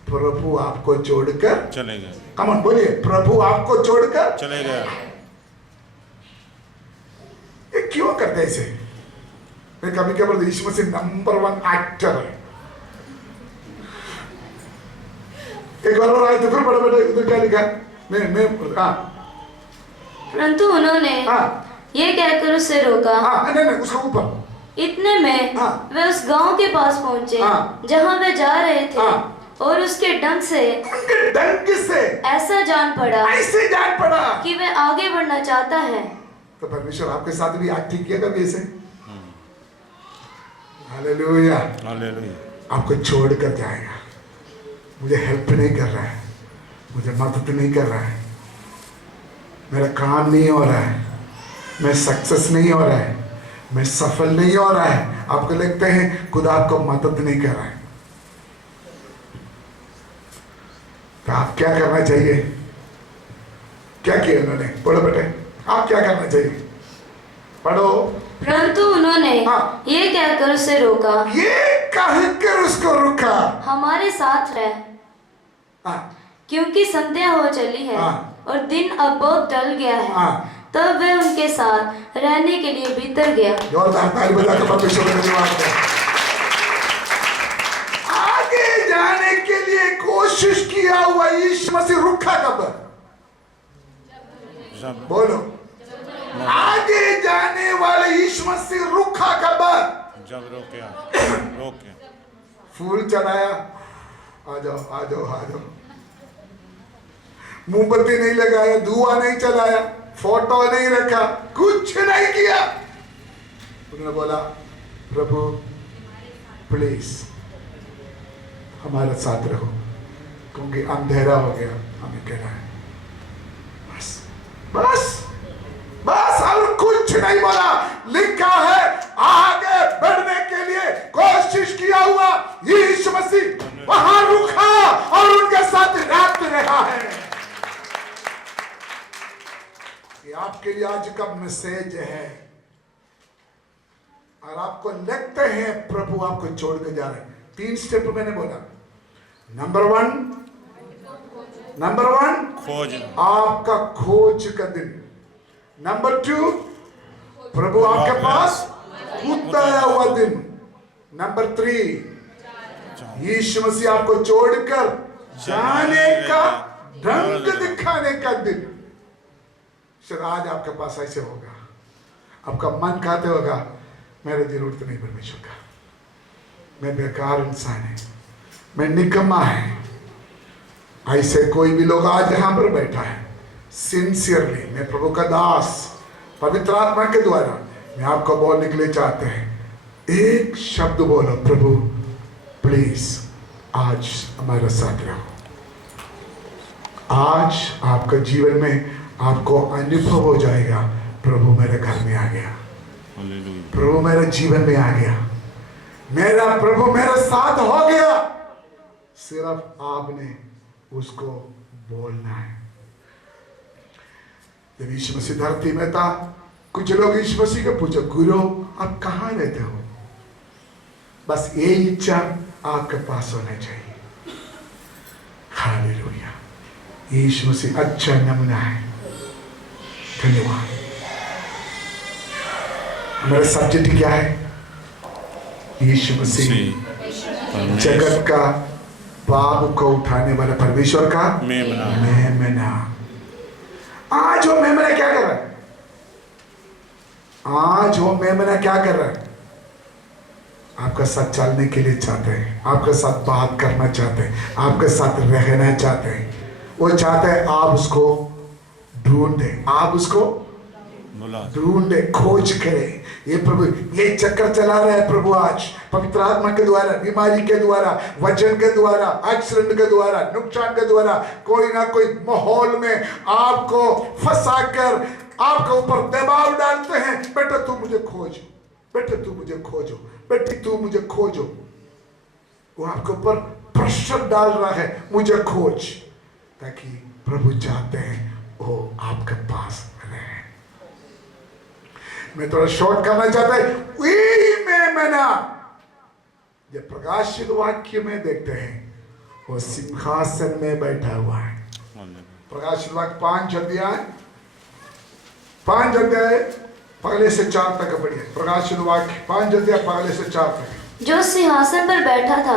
प्रभु आपको छोड़कर चले गए, कम ऑन बोलिए, प्रभु आपको छोड़कर चले गए। ये क्यों करते हैं इसे? मैं कभी कभी यीशु मसीह नंबर 1 एक्टर है। एक बार और आए तो फिर बड़ा बेटा उधर क्या लिखा? मैं परंतु उन्होंने ये कहकर उसे रोका। नहीं उसका ऊपर। इतने में वे उस गांव के पास पहुंचे जहां वे जा रहे थे, और उसके डंग से ऐसा जान पड़ा कि वे आगे बढ़ना चाहता है। तो परमेश्वर आपके साथ भी एक्टिंग किया कभी ऐसे? Hallelujah, hallelujah. आपको छोड़ कर जाएगा, मुझे हेल्प नहीं कर रहा है, मुझे मदद नहीं कर रहा है, मेरा काम नहीं हो रहा है, मैं सक्सेस नहीं हो रहा है, मैं सफल नहीं हो रहा है। आपको लगते हैं खुदा आपको मदद नहीं कर रहा है, तो आप क्या करना चाहिए? क्या किया उन्होंने? पढ़ो बेटे, आप क्या करना चाहिए? पढ़ो। परंतु उन्होंने ये कहकर उसे रोका, ये कहकर उसको रुका, हमारे साथ रह, क्योंकि संध्या हो चली है और दिन अब बहुत टल गया है। तब वे उनके साथ रहने के लिए भीतर गया। जोरदार ताली बजाकर परमेश्वर का धन्यवाद करें। आगे जाने के लिए कोशिश किया हुआ यीशु मसीह रुका कब? बोलो, आगे जाने वाले यीशु मसीह रुका कब? जब रोके फूल चढ़ाया, आ जाओ आ जाओ आ जाओ, मोमबत्ती नहीं लगाया, धुआं नहीं चलाया, फोटो नहीं रखा, कुछ नहीं किया। उन्होंने बोला प्रभु प्लीज हमारे साथ रहो, क्योंकि अंधेरा हो गया, हमें कहना है। बस बस बस, और कुछ नहीं बोला। लिखा है आगे बढ़ने के लिए कोशिश किया हुआ यीशु मसीह वहां रुका और उनके साथ रात रहा है। ये आपके लिए आज का मैसेज है। और आपको लगते हैं प्रभु आपको छोड़ के जा रहे हैं। 3 स्टेप मैंने बोला। नंबर 1 खोज, आपका खोज का दिन। नंबर 2 प्रभु आपके पास उतारा हुआ दिन। नंबर 3 यीशु मसीह आपको छोड़कर जाने का ढंग दिखाने का दिन। शायद आज आपके पास ऐसे होगा, आपका मन कहते होगा मेरे जरूरत नहीं परमेश्वर का, मैं बेकार इंसान है, मैं निकम्मा है। ऐसे कोई भी लोग आज यहां पर बैठा है, सिंसियरली मैं प्रभु का दास पवित्र आत्मा के द्वारा मैं आपको बोलने के लिए चाहते हैं, एक शब्द बोलो, प्रभु प्लीज आज हमारे साथ रहो। आज आपका जीवन में आपको अनुभव हो जाएगा, प्रभु मेरे घर में आ गया, प्रभु मेरे जीवन में आ गया, मेरा प्रभु मेरे साथ हो गया। सिर्फ आपने उसको बोलना है। जब यीशु मसीह धरती में था, कुछ लोग यीशु मसीह को पूछा, गुरु आप कहाँ रहते हो? बस ये इच्छा आपके पास होना चाहिए। हालेलुया। यीशु मसीह अच्छा नमूना है। धन्यवाद। मेरा सब्जेक्ट क्या है? यीशु मसीह जगत का पाप को उठाने वाला परमेश्वर का मेमना। आज वो मेमना क्या कर रहा है? आज वो मेमना क्या कर रहा है? आपका साथ चलने के लिए चाहते हैं, आपके साथ बात करना चाहते हैं, आपके साथ रहना चाहते हैं। वो चाहते हैं आप उसको ढूंढे, आप उसको ढूंढे, खोज करें। ये प्रभु ये चक्कर चला रहा है प्रभु आज पवित्र आत्मा के द्वारा, बीमारी के द्वारा, वचन के द्वारा, एक्सीडेंट के द्वारा, नुकसान के द्वारा, कोई ना कोई माहौल में आपको फंसा कर आपके ऊपर दबाव डालते हैं। बेटा तू मुझे खोज, बेटे तू मुझे खोजो, बेटी तू मुझे खोजो। वो आपके ऊपर प्रेशर डाल रहा है, मुझे खोज, ताकि प्रभु चाहते हैं वो आपके पास रहे। मैं थोड़ा शॉर्ट करना चाहता हूं। जब प्रकाशित वाक्य में देखते हैं वो सिंहासन में बैठा हुआ है। प्रकाशित वाक्य 5 अध्याय पहले से 4 तक पढ़िए। प्रकाशित वाक्य 5 अध्याय पहले से 4 तक। जो सिंहासन पर बैठा था,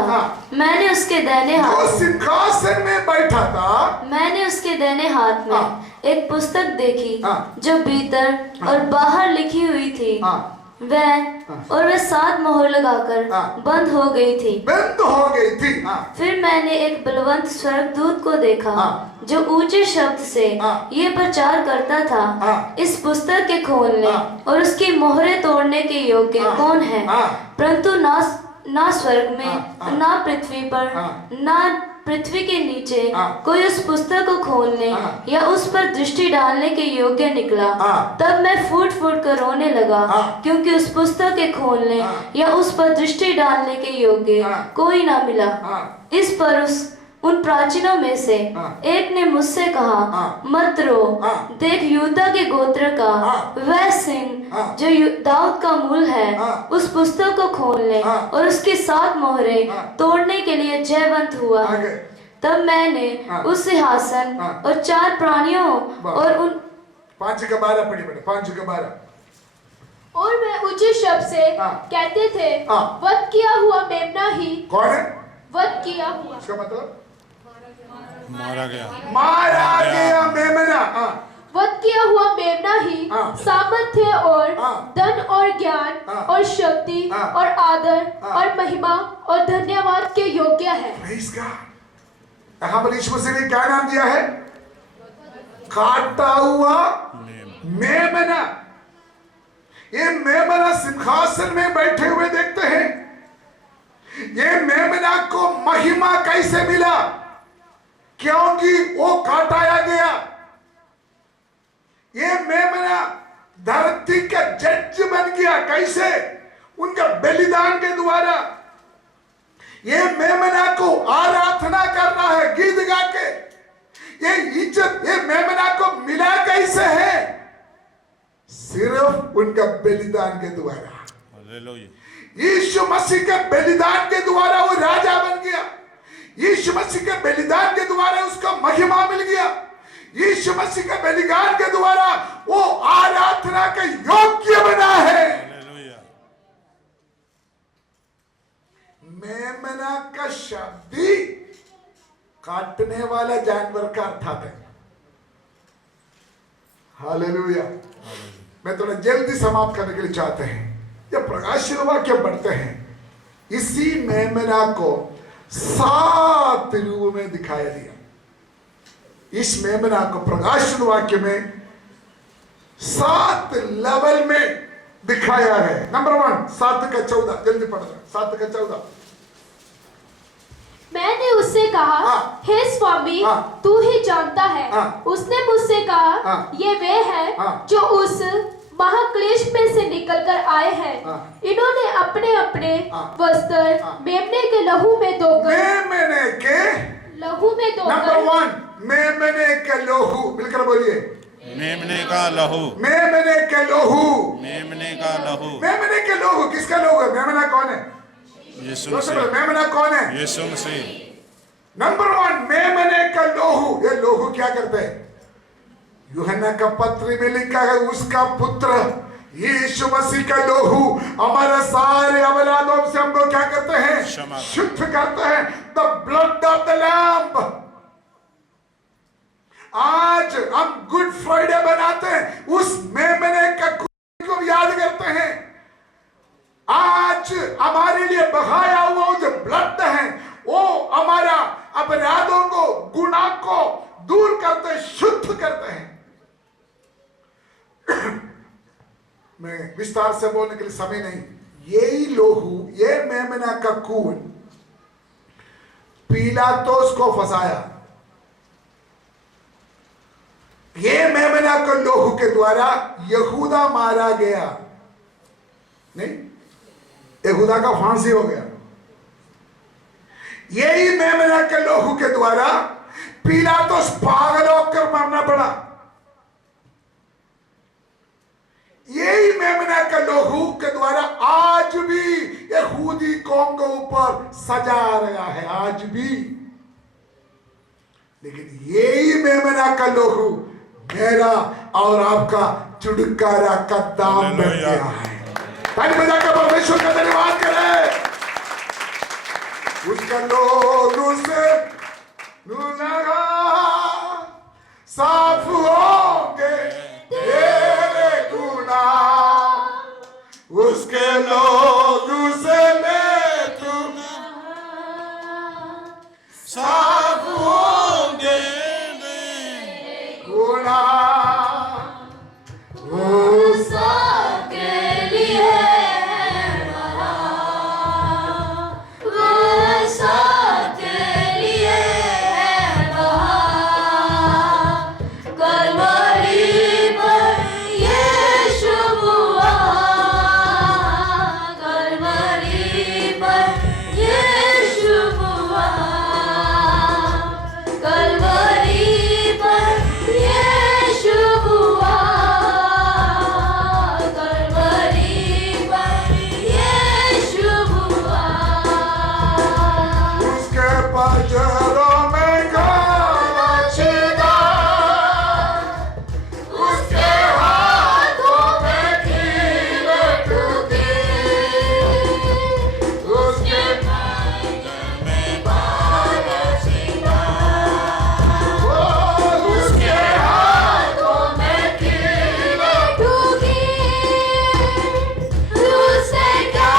मैंने उसके दाहिने हाथ, जो सिंहासन में बैठा था, मैंने उसके दाहिने हाथ में एक पुस्तक देखी जो भीतर और बाहर लिखी हुई थी। वह 7 मोहर लगाकर बंद हो गई थी। फिर मैंने एक बलवंत स्वर्गदूत को देखा जो ऊंचे शब्द से ये प्रचार करता था, इस पुस्तक के खोलने और उसकी मोहरें तोड़ने के योग्य कौन है? परंतु ना स्वर्ग में, ना पृथ्वी पर, ना पृथ्वी के नीचे कोई उस पुस्तक को खोलने या उस पर दृष्टि डालने के योग्य निकला। तब मैं फूट फूट कर रोने लगा, क्योंकि उस पुस्तक के खोलने या उस पर दृष्टि डालने के योग्य कोई ना मिला। इस पर उन प्राचीनों में से एक ने मुझसे कहा, मत रो, देख यूदा के गोत्र का वह सिंह जो दाऊद का मूल है, उस पुस्तक को खोलने और उसकी 7 मोहरें तोड़ने के लिए जयवंत हुआ। तब मैंने उस सिंहासन और 4 प्राणियों और उन 5 का 12 पढ़ी बेटा, 5 का 12। और मैं ऊंचे शब्द से कहते थे, वध किया हुआ मेमना ही। कौन है? वध किया हुआ, इसका मतलब मारा गया मेमना। वध किया हुआ मेमना ही सामर्थ्य और धन और ज्ञान और शक्ति और आदर और महिमा और धन्यवाद के योग्य है। यहाँ पर यीशु मसीह ने क्या नाम दिया है? काटा हुआ मेमना। ये मेमना सिंहासन में बैठे हुए देखते हैं। ये मेमना को महिमा कैसे मिला? क्योंकि वो काटाया गया। ये मेमना धरती का जज बन गया। कैसे? उनका बलिदान के द्वारा। ये मेमना को आराधना कर रहा है गीत गा के। ये इज्जत ये मेमना को मिला कैसे है? सिर्फ उनका बलिदान के द्वारा। यीशु मसीह के बलिदान के द्वारा वो राजा बन गया। यीशु मसीह के बलिदान के द्वारा उसका महिमा मिल गया। यीशु मसीह के बलिदान के द्वारा वो आराधना के योग्य बना है। मेमना का शब्द ही काटने वाला जानवर का अर्थात है। हालेलुया। मैं थोड़ा जल्दी समाप्त करने के लिए चाहते हैं। जब प्रकाशित वाक्य पढ़ते हैं, इसी मेमना को 7 रूप में दिखाया दिया। इस मेमना को प्रकाशित वाक्य में 7 लेवल में दिखाया है। नंबर 1 7 का 14, जल्दी पढ़ना। 7 का 14। मैंने उससे कहा, हे स्वामी, तू ही जानता है। उसने मुझसे कहा, ये वे हैं जो उस महाक्लेश में से निकलकर आए हैं। इन्होंने अपने अपने वस्त्र मेमने के लहू में धोकर, मेमने के लहू में धोकर। नंबर 1 मेमने के लहू, मिलकर बोलिए, मेमने का लहू, मेमने के लहू, मेमने का लहू। मेमने के लहू। किसका लहू है? मेमना कौन है? यीशु तो मसीह। मेमना कौन है? यीशु मसीह। नंबर 1 मेमने का लोहू। ये लोहू क्या करते हैं? यूहन्ना का पत्र में लिखा है उसका पुत्र यीशु मसीह का लोहू हमारे सारे अपराधों से हमको क्या करते हैं? शुद्ध करते हैं। The blood of the lamb. आज हम गुड फ्राइडे बनाते हैं, उस मेमने का खून को याद करते हैं। आज हमारे लिए बहाया हुआ जो ब्लड है वो हमारा अपराधों को, गुनाह को दूर करते हैं, शुद्ध करते हैं। मैं विस्तार से बोलने के लिए समय नहीं। यही लोहू, ये मेमना का खून पिलातुस को फंसाया। ये मेमना के लोहू के द्वारा यहूदा मारा गया। नहीं, यहूदा का फांसी हो गया। यही मेमना के लोहू के द्वारा पिलातुस पागल होकर मरना पड़ा। यही मेमना का लोहू के द्वारा आज भी यहूदी कौम के ऊपर सजा रहा है, आज भी। लेकिन यही मेमना का लोहू मेरा और आपका छुटकारा का दाम बन गया है। ताली बजाकर परमेश्वर का धन्यवाद करें। उसका लोहू से लगा साफ होंगे तेरे गुनाह, उसके लोहू से ले तू साफ होंगे गुनाह। वो सबके लिए मरा, वो सबके लिए बहा। कलवरी पर यीशु हुआ, कलवरी पर यीशु हुआ, कलवरी पर यीशु हुआ, कलवरी पर यीशु हुआ। उसके पंजरों में घाव छिदा, उसके हाथों में कील ठुकी, उसके पैर में बाल छिदा, उसके हाथों में कील ठुकी। उसने क्या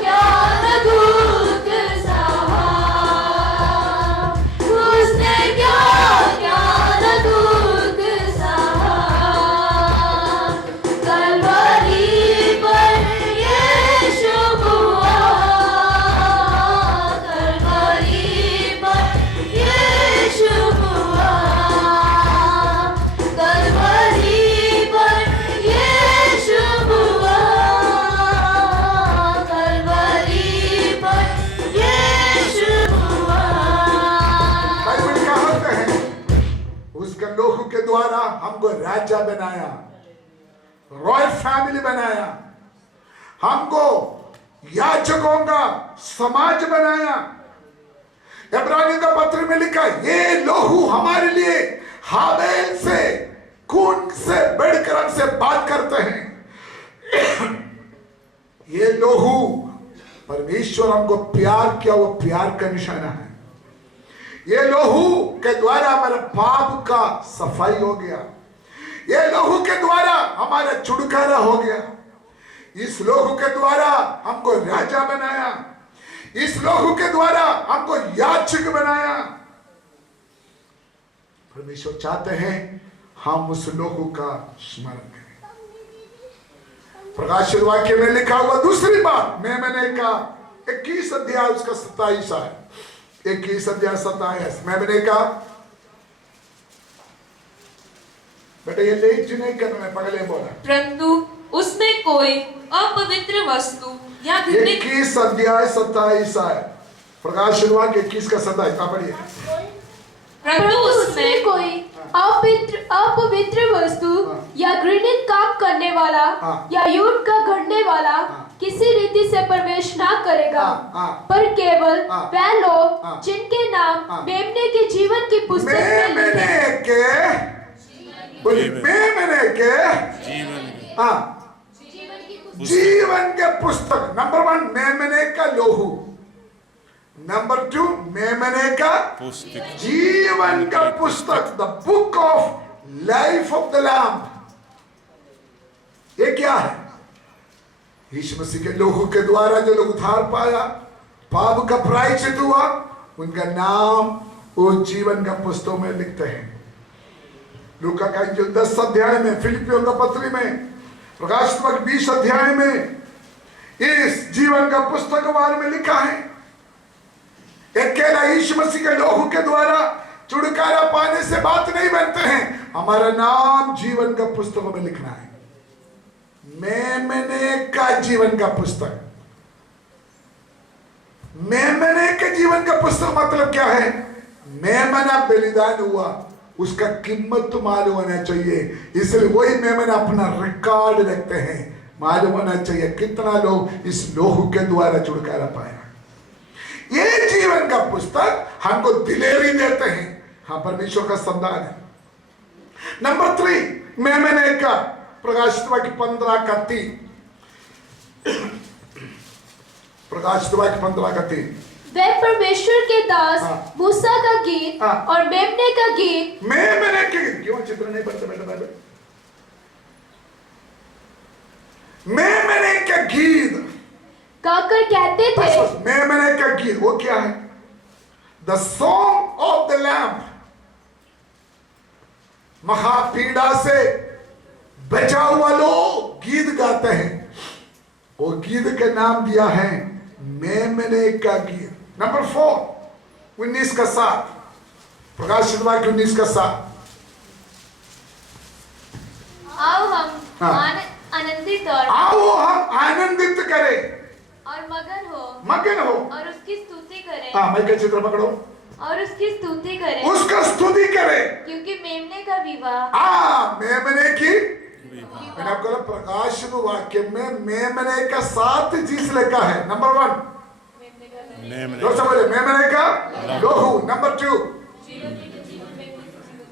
क्या न दुख सहा, उसने क्या क्या न दुख सहा। कलवरी पर यीशु हुआ, कलवरी पर यीशु हुआ, कलवरी पर यीशु हुआ, कलवरी पर यीशु हुआ। बाइबल कहते हैं उसके लोहू के द्वारा हमको राजा बनाया, रॉयल फैमिली बनाया, हमको याजकों का समाज बनाया। इब्रानियों का पत्र में लिखा ये लोहू हमारे लिए हाबेल से खून से बढ़कर हमसे बात करते हैं। ये लोहू परमेश्वर हमको प्यार किया, वो प्यार का निशाना है। ये लोहू के द्वारा हमारे पाप का सफाई हो गया। ये लोहू के द्वारा हमारा छुटकारा हो गया। इस लोहू के द्वारा हमको राजा बनाया, इस लोहू के द्वारा हमको याजक बनाया। परमेश्वर चाहते हैं हम उस लोहू का स्मरण करें। प्रकाशित वाक्य में लिखा हुआ दूसरी बात, मेमने का 21 अध्याय उसका 27 है। 21 अध्याय 27 मेमने का। बेटा ये लेट नहीं करना, मैं पगले बोला। परंतु उसमें कोई अपवित्र वस्तु या घृणित 21 अध्याय 27 है। प्रकाशित वाक्य 21 का 27 का पढ़िए। परंतु उसमें उसमें कोई अपवित्र वस्तु हाँ। या घृणित काम करने वाला हाँ। या युद्ध का गढ़ने वाला हाँ। किसी रीति से प्रवेश ना करेगा, पर केवल वह लोग जिनके नाम मेमने के जीवन की पुस्तक में लिखे जीवन के पुस्तक। नंबर 1 मेमने का लोहू, नंबर 2 मेमने का पुस्तक, जीवन का पुस्तक, the book of life of the lamb. ये क्या है? यीशु मसीह के लोहू के द्वारा जो लोग उद्धार पाया, पाप का प्रायश्चित हुआ, उनका नाम वो जीवन का पुस्तकों में लिखते हैं। लूका का जो 10 अध्याय में, फिलिपियों का पत्री में, प्रकाशित वाक्य 20 अध्याय में इस जीवन का पुस्तक के बारे में लिखा है। अकेला यीशु मसीह के लोहू के द्वारा छुटकारा पाने से बात नहीं बनते हैं, हमारा नाम जीवन का पुस्तकों में लिखना है। मेमने का जीवन का पुस्तक, मेमने के जीवन का पुस्तक मतलब क्या है? मेमना बलिदान हुआ, उसका कीमत तो मालूम होना चाहिए, इसलिए वही मेमना अपना रिकॉर्ड रखते हैं। मालूम होना चाहिए कितना लोग इस लोहू के द्वारा छुटकारा पाया। ये जीवन का पुस्तक हमको दिलेरी देते हैं, हाँ परमेश्वर का संतान है। नंबर 3 मेमने का, प्रकाशित वाक्य 15 का 3, प्रकाशित वाक्य 15 का 3, वे परमेश्वर के दास मूसा का गीत और मेमने का गीत, मेमने के गीत, क्यों चित्र नहीं पढ़ते बेटा बाइबल? मेमने का गीत गाकर कहते थे। मेमने का गीत वो क्या है? The song of the lamb. महापीड़ा से बचा हुआ लोग गीत गाते हैं, वो गीत का नाम दिया है मेमने का गीत। नंबर 4 19 का 7, प्रकाशित वाक्य 19 का 7, आओ हम आनंदित करें और मगन हो और उसकी स्तुति करें। हाँ, मैं का चित्र पकड़ो, और उसकी स्तुति करें, उसका स्तुति करें, क्योंकि मेमने का विवाह, मेमने की, मैंने आपको प्रकाशित वाक्य में मेमने का 7 चीज लिखा है। नंबर 1 मेमने का लोहू, नंबर 2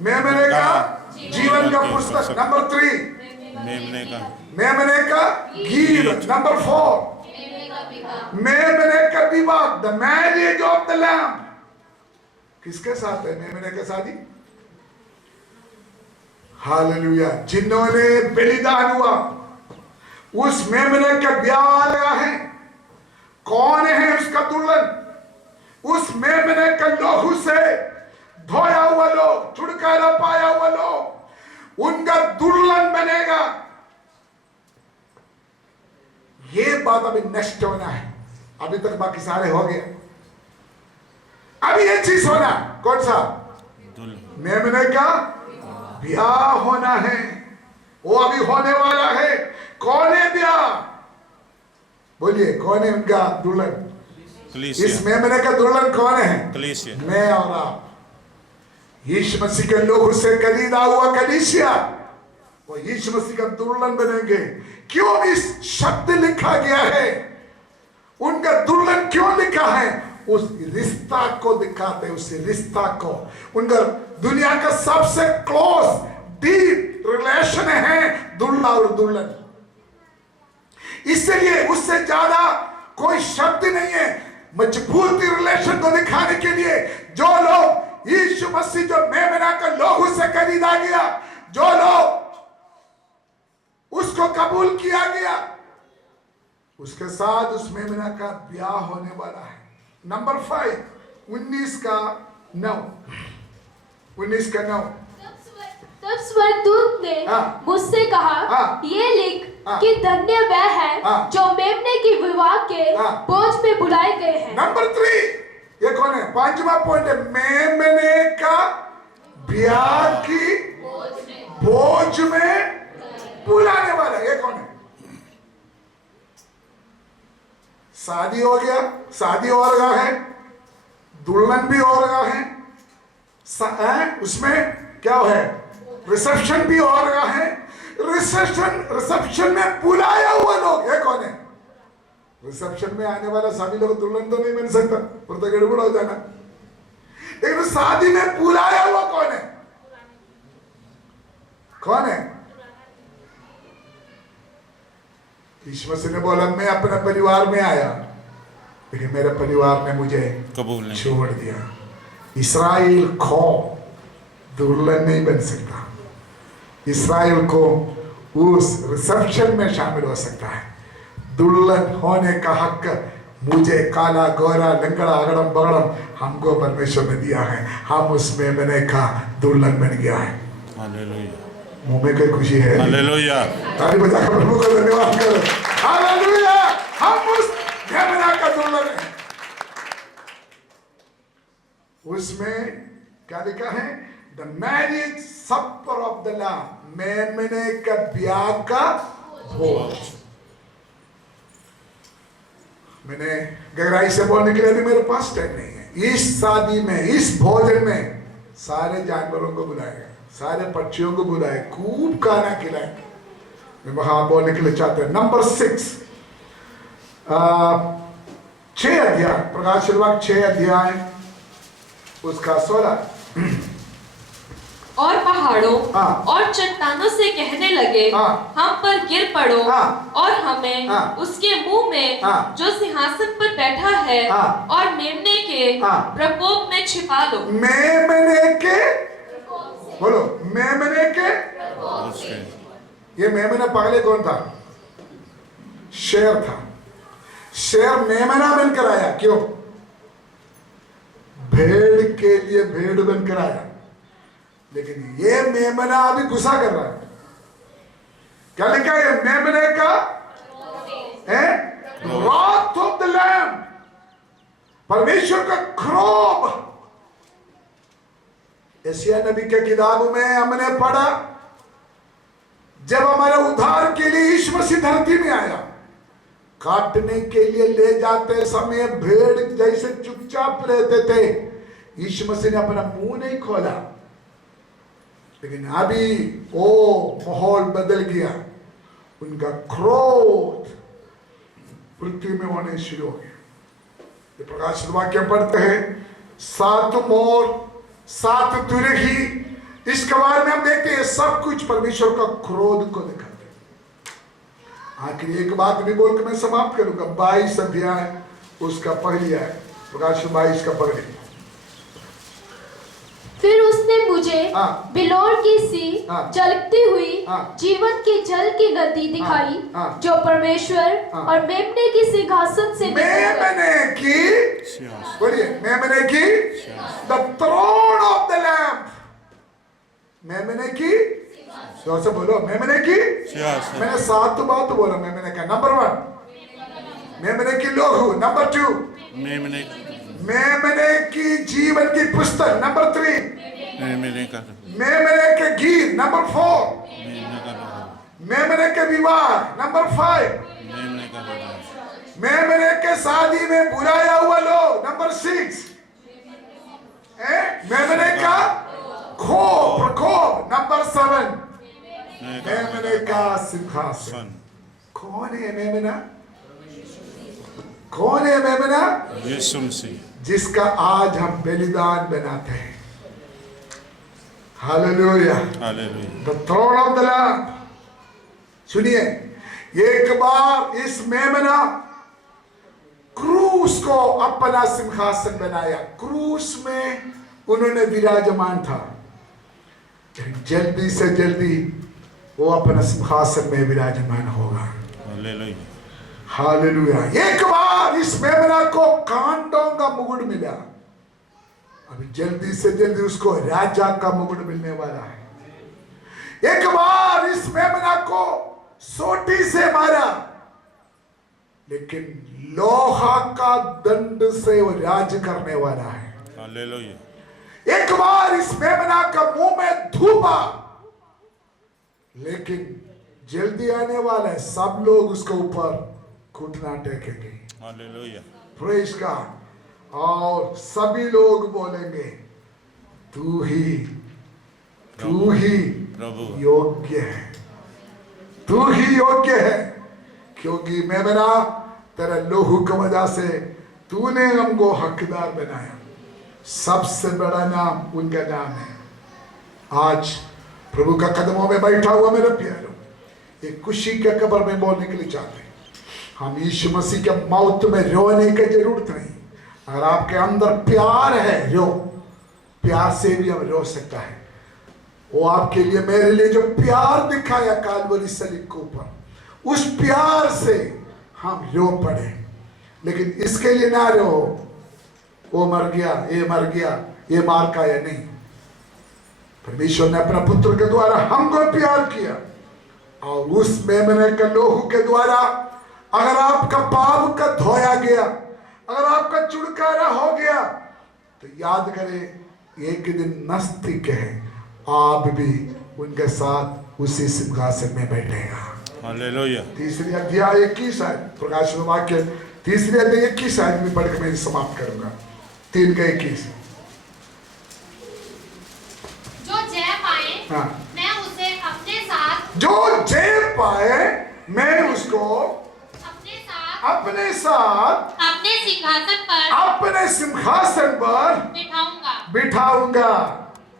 मेमने का जीवन का पुस्तक, नंबर 3 मेमने का गीत, नंबर 4 मेमने का विवाह, the marriage of the lamb. किसके साथ है मेमने का शादी? हालेलुया। जिन्होंने बलिदान हुआ, उस मेमने का ब्याह लगा है। कौन है उसका दुल्हन? उस मेमने का लोहू से धोया हुआ लोग, छुटकारा पाया हुआ लोग, उनका दुल्हन बनेगा। ये बात अभी नेक्स्ट होना है, अभी तक बाकी सारे हो गए, अभी ये चीज होना। कौन सा? मेमने का ब्याह होना है, वो अभी होने वाला है। कौन है ब्याह? बोलिए कौन है उनका दुल्हन? इस मेमने का दुल्हन कौन है? मैं और आप, यीशु मसीह के लोगों से खरीदा हुआ कलीसिया, वो यीशु मसीह का दुल्हन बनेंगे। क्यों इस शब्द लिखा गया है? उनका दुल्हन क्यों लिखा है? उस रिश्ता को दिखाते, उस रिश्ता को, उनका दुनिया का सबसे क्लोज डीप रिलेशन है दुल्हा और दुल्हन। इसलिए उससे ज्यादा कोई शब्द नहीं है मजबूती रिलेशन को दिखाने के लिए। जो लोग यीशु मसीह जो मेमना का लोहू से खरीदा गया, जो लोग उसको कबूल किया गया, उसके साथ उस मेमना का ब्याह होने वाला है। नंबर 5 19 का 9, 19 का 9, तब स्वर्गदूत ने मुझसे कहा, ये लिख कि धन्य वह है जो मेमने की विवाह के बोझ में बुलाए गए हैं। नंबर 3 ये कौन है? 5वां पॉइंट है मेमने का ब्याह की बोझ में बुलाने वाला। ये कौन है? शादी हो गया, शादी हो रहा है, दुल्हन भी हो रहा है, उसमें क्या है? रिसेप्शन भी हो रहा है। रिसेप्शन में बुलाया हुआ लोग, ये कौन है? रिसेप्शन में आने वाला सभी लोग दुल्हन तो नहीं बन सकता, फिर तो गड़बड़ हो जाना। लेकिन शादी में बुलाया हुआ कौन है? कौन है? यीशु मसीह ने बोला मैं अपने परिवार में आया, लेकिन मेरे परिवार ने मुझे कबूल नहीं छोड़ दिया। इस्राएल को दुल्हन नहीं बन सकता, इस्राएल को उस रिसेप्शन में शामिल हो सकता है। दुल्हन होने का हक मुझे, काला गोरा लंगड़ा अगड़म बगड़म, हमको परमेश्वर ने दिया है। हम उसमें मैंने कहा दुल्हन बन गया है। हालेलुया, मुंह में कोई खुशी है? हालेलुया, ताली बजाकर प्रभु का धन्यवाद करो। हालेलुया, हम उस मेमना का दुल्हन है। उसमें क्या लिखा है? The marriage supper of the lamb, मेमने का ब्याह का भोज। मैंने गहराई से बोलने के लिए भी मेरे पास टाइम नहीं है। इस शादी में, इस भोजन में सारे जानवरों को बुलाएगा, सारे पक्षियों को बुलाए, खूब खाना खिलाए। मैं वहां बोलने के लिए चाहते हैं। नंबर 6, 6 अध्याय, प्रकाश वाक्य 6 अध्याय उसका 16। और पहाड़ों और चट्टानों से कहने लगे हम पर गिर पड़ो और हमें उसके मुंह में जो सिंहासन पर बैठा है और मेमने के प्रकोप में छिपा दो। मेमने के, बोलो मेमने के। ये मेमना पहले कौन था? शेर था। शेर मेमना बनकर आया। क्यों? भेड़ के लिए भेड़ बनकर आया। लेकिन ये मेमना अभी गुस्सा कर रहा है। क्या लिखा है? मेमने का wrath of the Lamb, परमेश्वर का क्रोध। यशायाह नबी के किताब में हमने पढ़ा, जब हमारे उद्धार के लिए यीशु मसीह धरती में आया, काटने के लिए ले जाते समय भेड़ जैसे चुपचाप रहते थे। यीशु मसीह ने अपना मुंह नहीं खोला। लेकिन अभी वो माहौल बदल गया। उनका क्रोध पृथ्वी में होने शुरू हो गया। ये प्रकाशित वाक्य पढ़ते हैं, 7 मोर 7 तुरही। इस कवार में हम देखते हैं सब कुछ परमेश्वर का क्रोध को दिखाते हैं। आखिर एक बात भी बोल के मैं समाप्त करूंगा। 22 अध्याय उसका पहली है, प्रकाशित 22 का पहली। फिर उसने मुझे बिलोर की सी चलती हुई जीवन के जल की नदी दिखाई, जो परमेश्वर और मेमने की सिंहासन से मेमने की, बोलिए मेमने की, the throne of the lamb. मेमने की, जोर से बोलो मेमने की। मैंने 7 बात बोला मेमने का। नंबर 1 मेमने की लोहू, नंबर 2 मेमने की जीवन की पुस्तक, नंबर 3 मेमने के गीत, नंबर 4 मेमने के विवाह, नंबर 5 मेमने के शादी में बुलाया हुआ लोग, नंबर 6 मेमने का प्रकोप, नंबर 7 मेमने का सिंहासन। कौन है मेमना? कौन है मेमना? यीशु मसीह, जिसका आज हम बलिदान बनाते हैं। Hallelujah, the throne of the lamb. सुनिए, एक बार इस मेमना क्रूस को अपना सिंहासन बनाया। क्रूस में उन्होंने विराजमान था। जल्दी से जल्दी वो अपना सिंहासन में विराजमान होगा। हालेलुया। एक बार इस मेमना को कांटों का मुकुट मिला, अभी जल्दी से जल्दी उसको राजा का मुकुट मिलने वाला है। एक बार इस मेमना को सोटी से मारा, लेकिन लोहा का दंड से वो राज करने वाला है। हालेलुया। एक बार इस मेमना का मुंह में धूपा, लेकिन जल्दी आने वाला है, सब लोग उसके ऊपर घुटना टेकेंगे। Hallelujah, praise God. और सभी लोग बोलेंगे तू ही प्रभु योग्य है, तू ही योग्य है। क्योंकि मेमना तेरे लोहू की वजह से तूने हमको हकदार बनाया। सबसे बड़ा नाम उनका नाम है। आज प्रभु का कदमों में बैठा हुआ मेरे प्यारों, एक खुशी के कब्र में बोलने के लिए चाहते हैं, हम यीशु मसीह के मौत में रोने की जरूरत नहीं। अगर आपके अंदर प्यार है, रो, प्यार से भी हम रो सकता है। वो आपके लिए, मेरे लिए जो प्यार दिखाया कालवरी सलीब के ऊपर, उस प्यार से हम रो पड़े। लेकिन इसके लिए ना रो, वो मर गया, ये मर गया, ये मार का या नहीं। परमेश्वर ने अपना पुत्र के द्वारा हमको प्यार किया, और उस मेमने के लोहू के द्वारा अगर आपका पाप का धोया गया, अगर आपका छुटकारा हो गया, तो याद करें एक दिन नस्तिक है, आप भी उनके साथ उसी सिंहासन में बैठेगा। हालेलुया। तीसरी अध्याय 21 है, प्रकाश वाक्य तीसरी अध्याय 21 आयत में पढ़कर मैं समाप्त करूंगा। 3 का 21। जो जय पाए, हाँ, मैं उसे अपने साथ, जो जय पाए मैं उसको अपने साथ अपने सिंहासन पर बिठाऊंगा।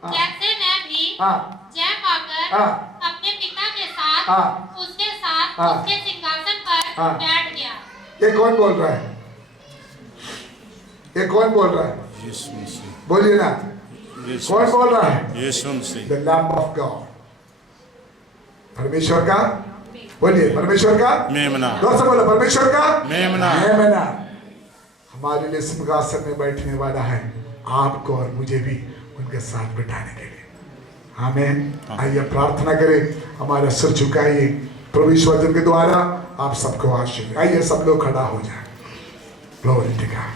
जैसे मैं भी हाँ, जय पाकर हाँ, अपने पिता के साथ, हाँ, उसके साथ हाँ, उसके सिंहासन पर हाँ, बैठ गया। ये कौन बोल रहा है? ये कौन बोल रहा है? यीशु मसीह। बोलिए ना, यीशु कौन मसीह। बोल रहा है? यीशु मसीह। द लैम्ब ऑफ गॉड, परमेश्वर का। बोलिए, परमेश्वर का मेमना। जोर से बोलो, परमेश्वर का मेमना। मेमना हमारे लिए सिंहासन में बैठने वाला है, आपको और मुझे भी उनके साथ बिठाने के लिए। आमीन। आइए प्रार्थना करें, हमारा सिर झुकाइए, प्रभु ईश्वर के द्वारा आप सबको आशीर्वाद। आइए सब लोग खड़ा हो जाए। Glory to God.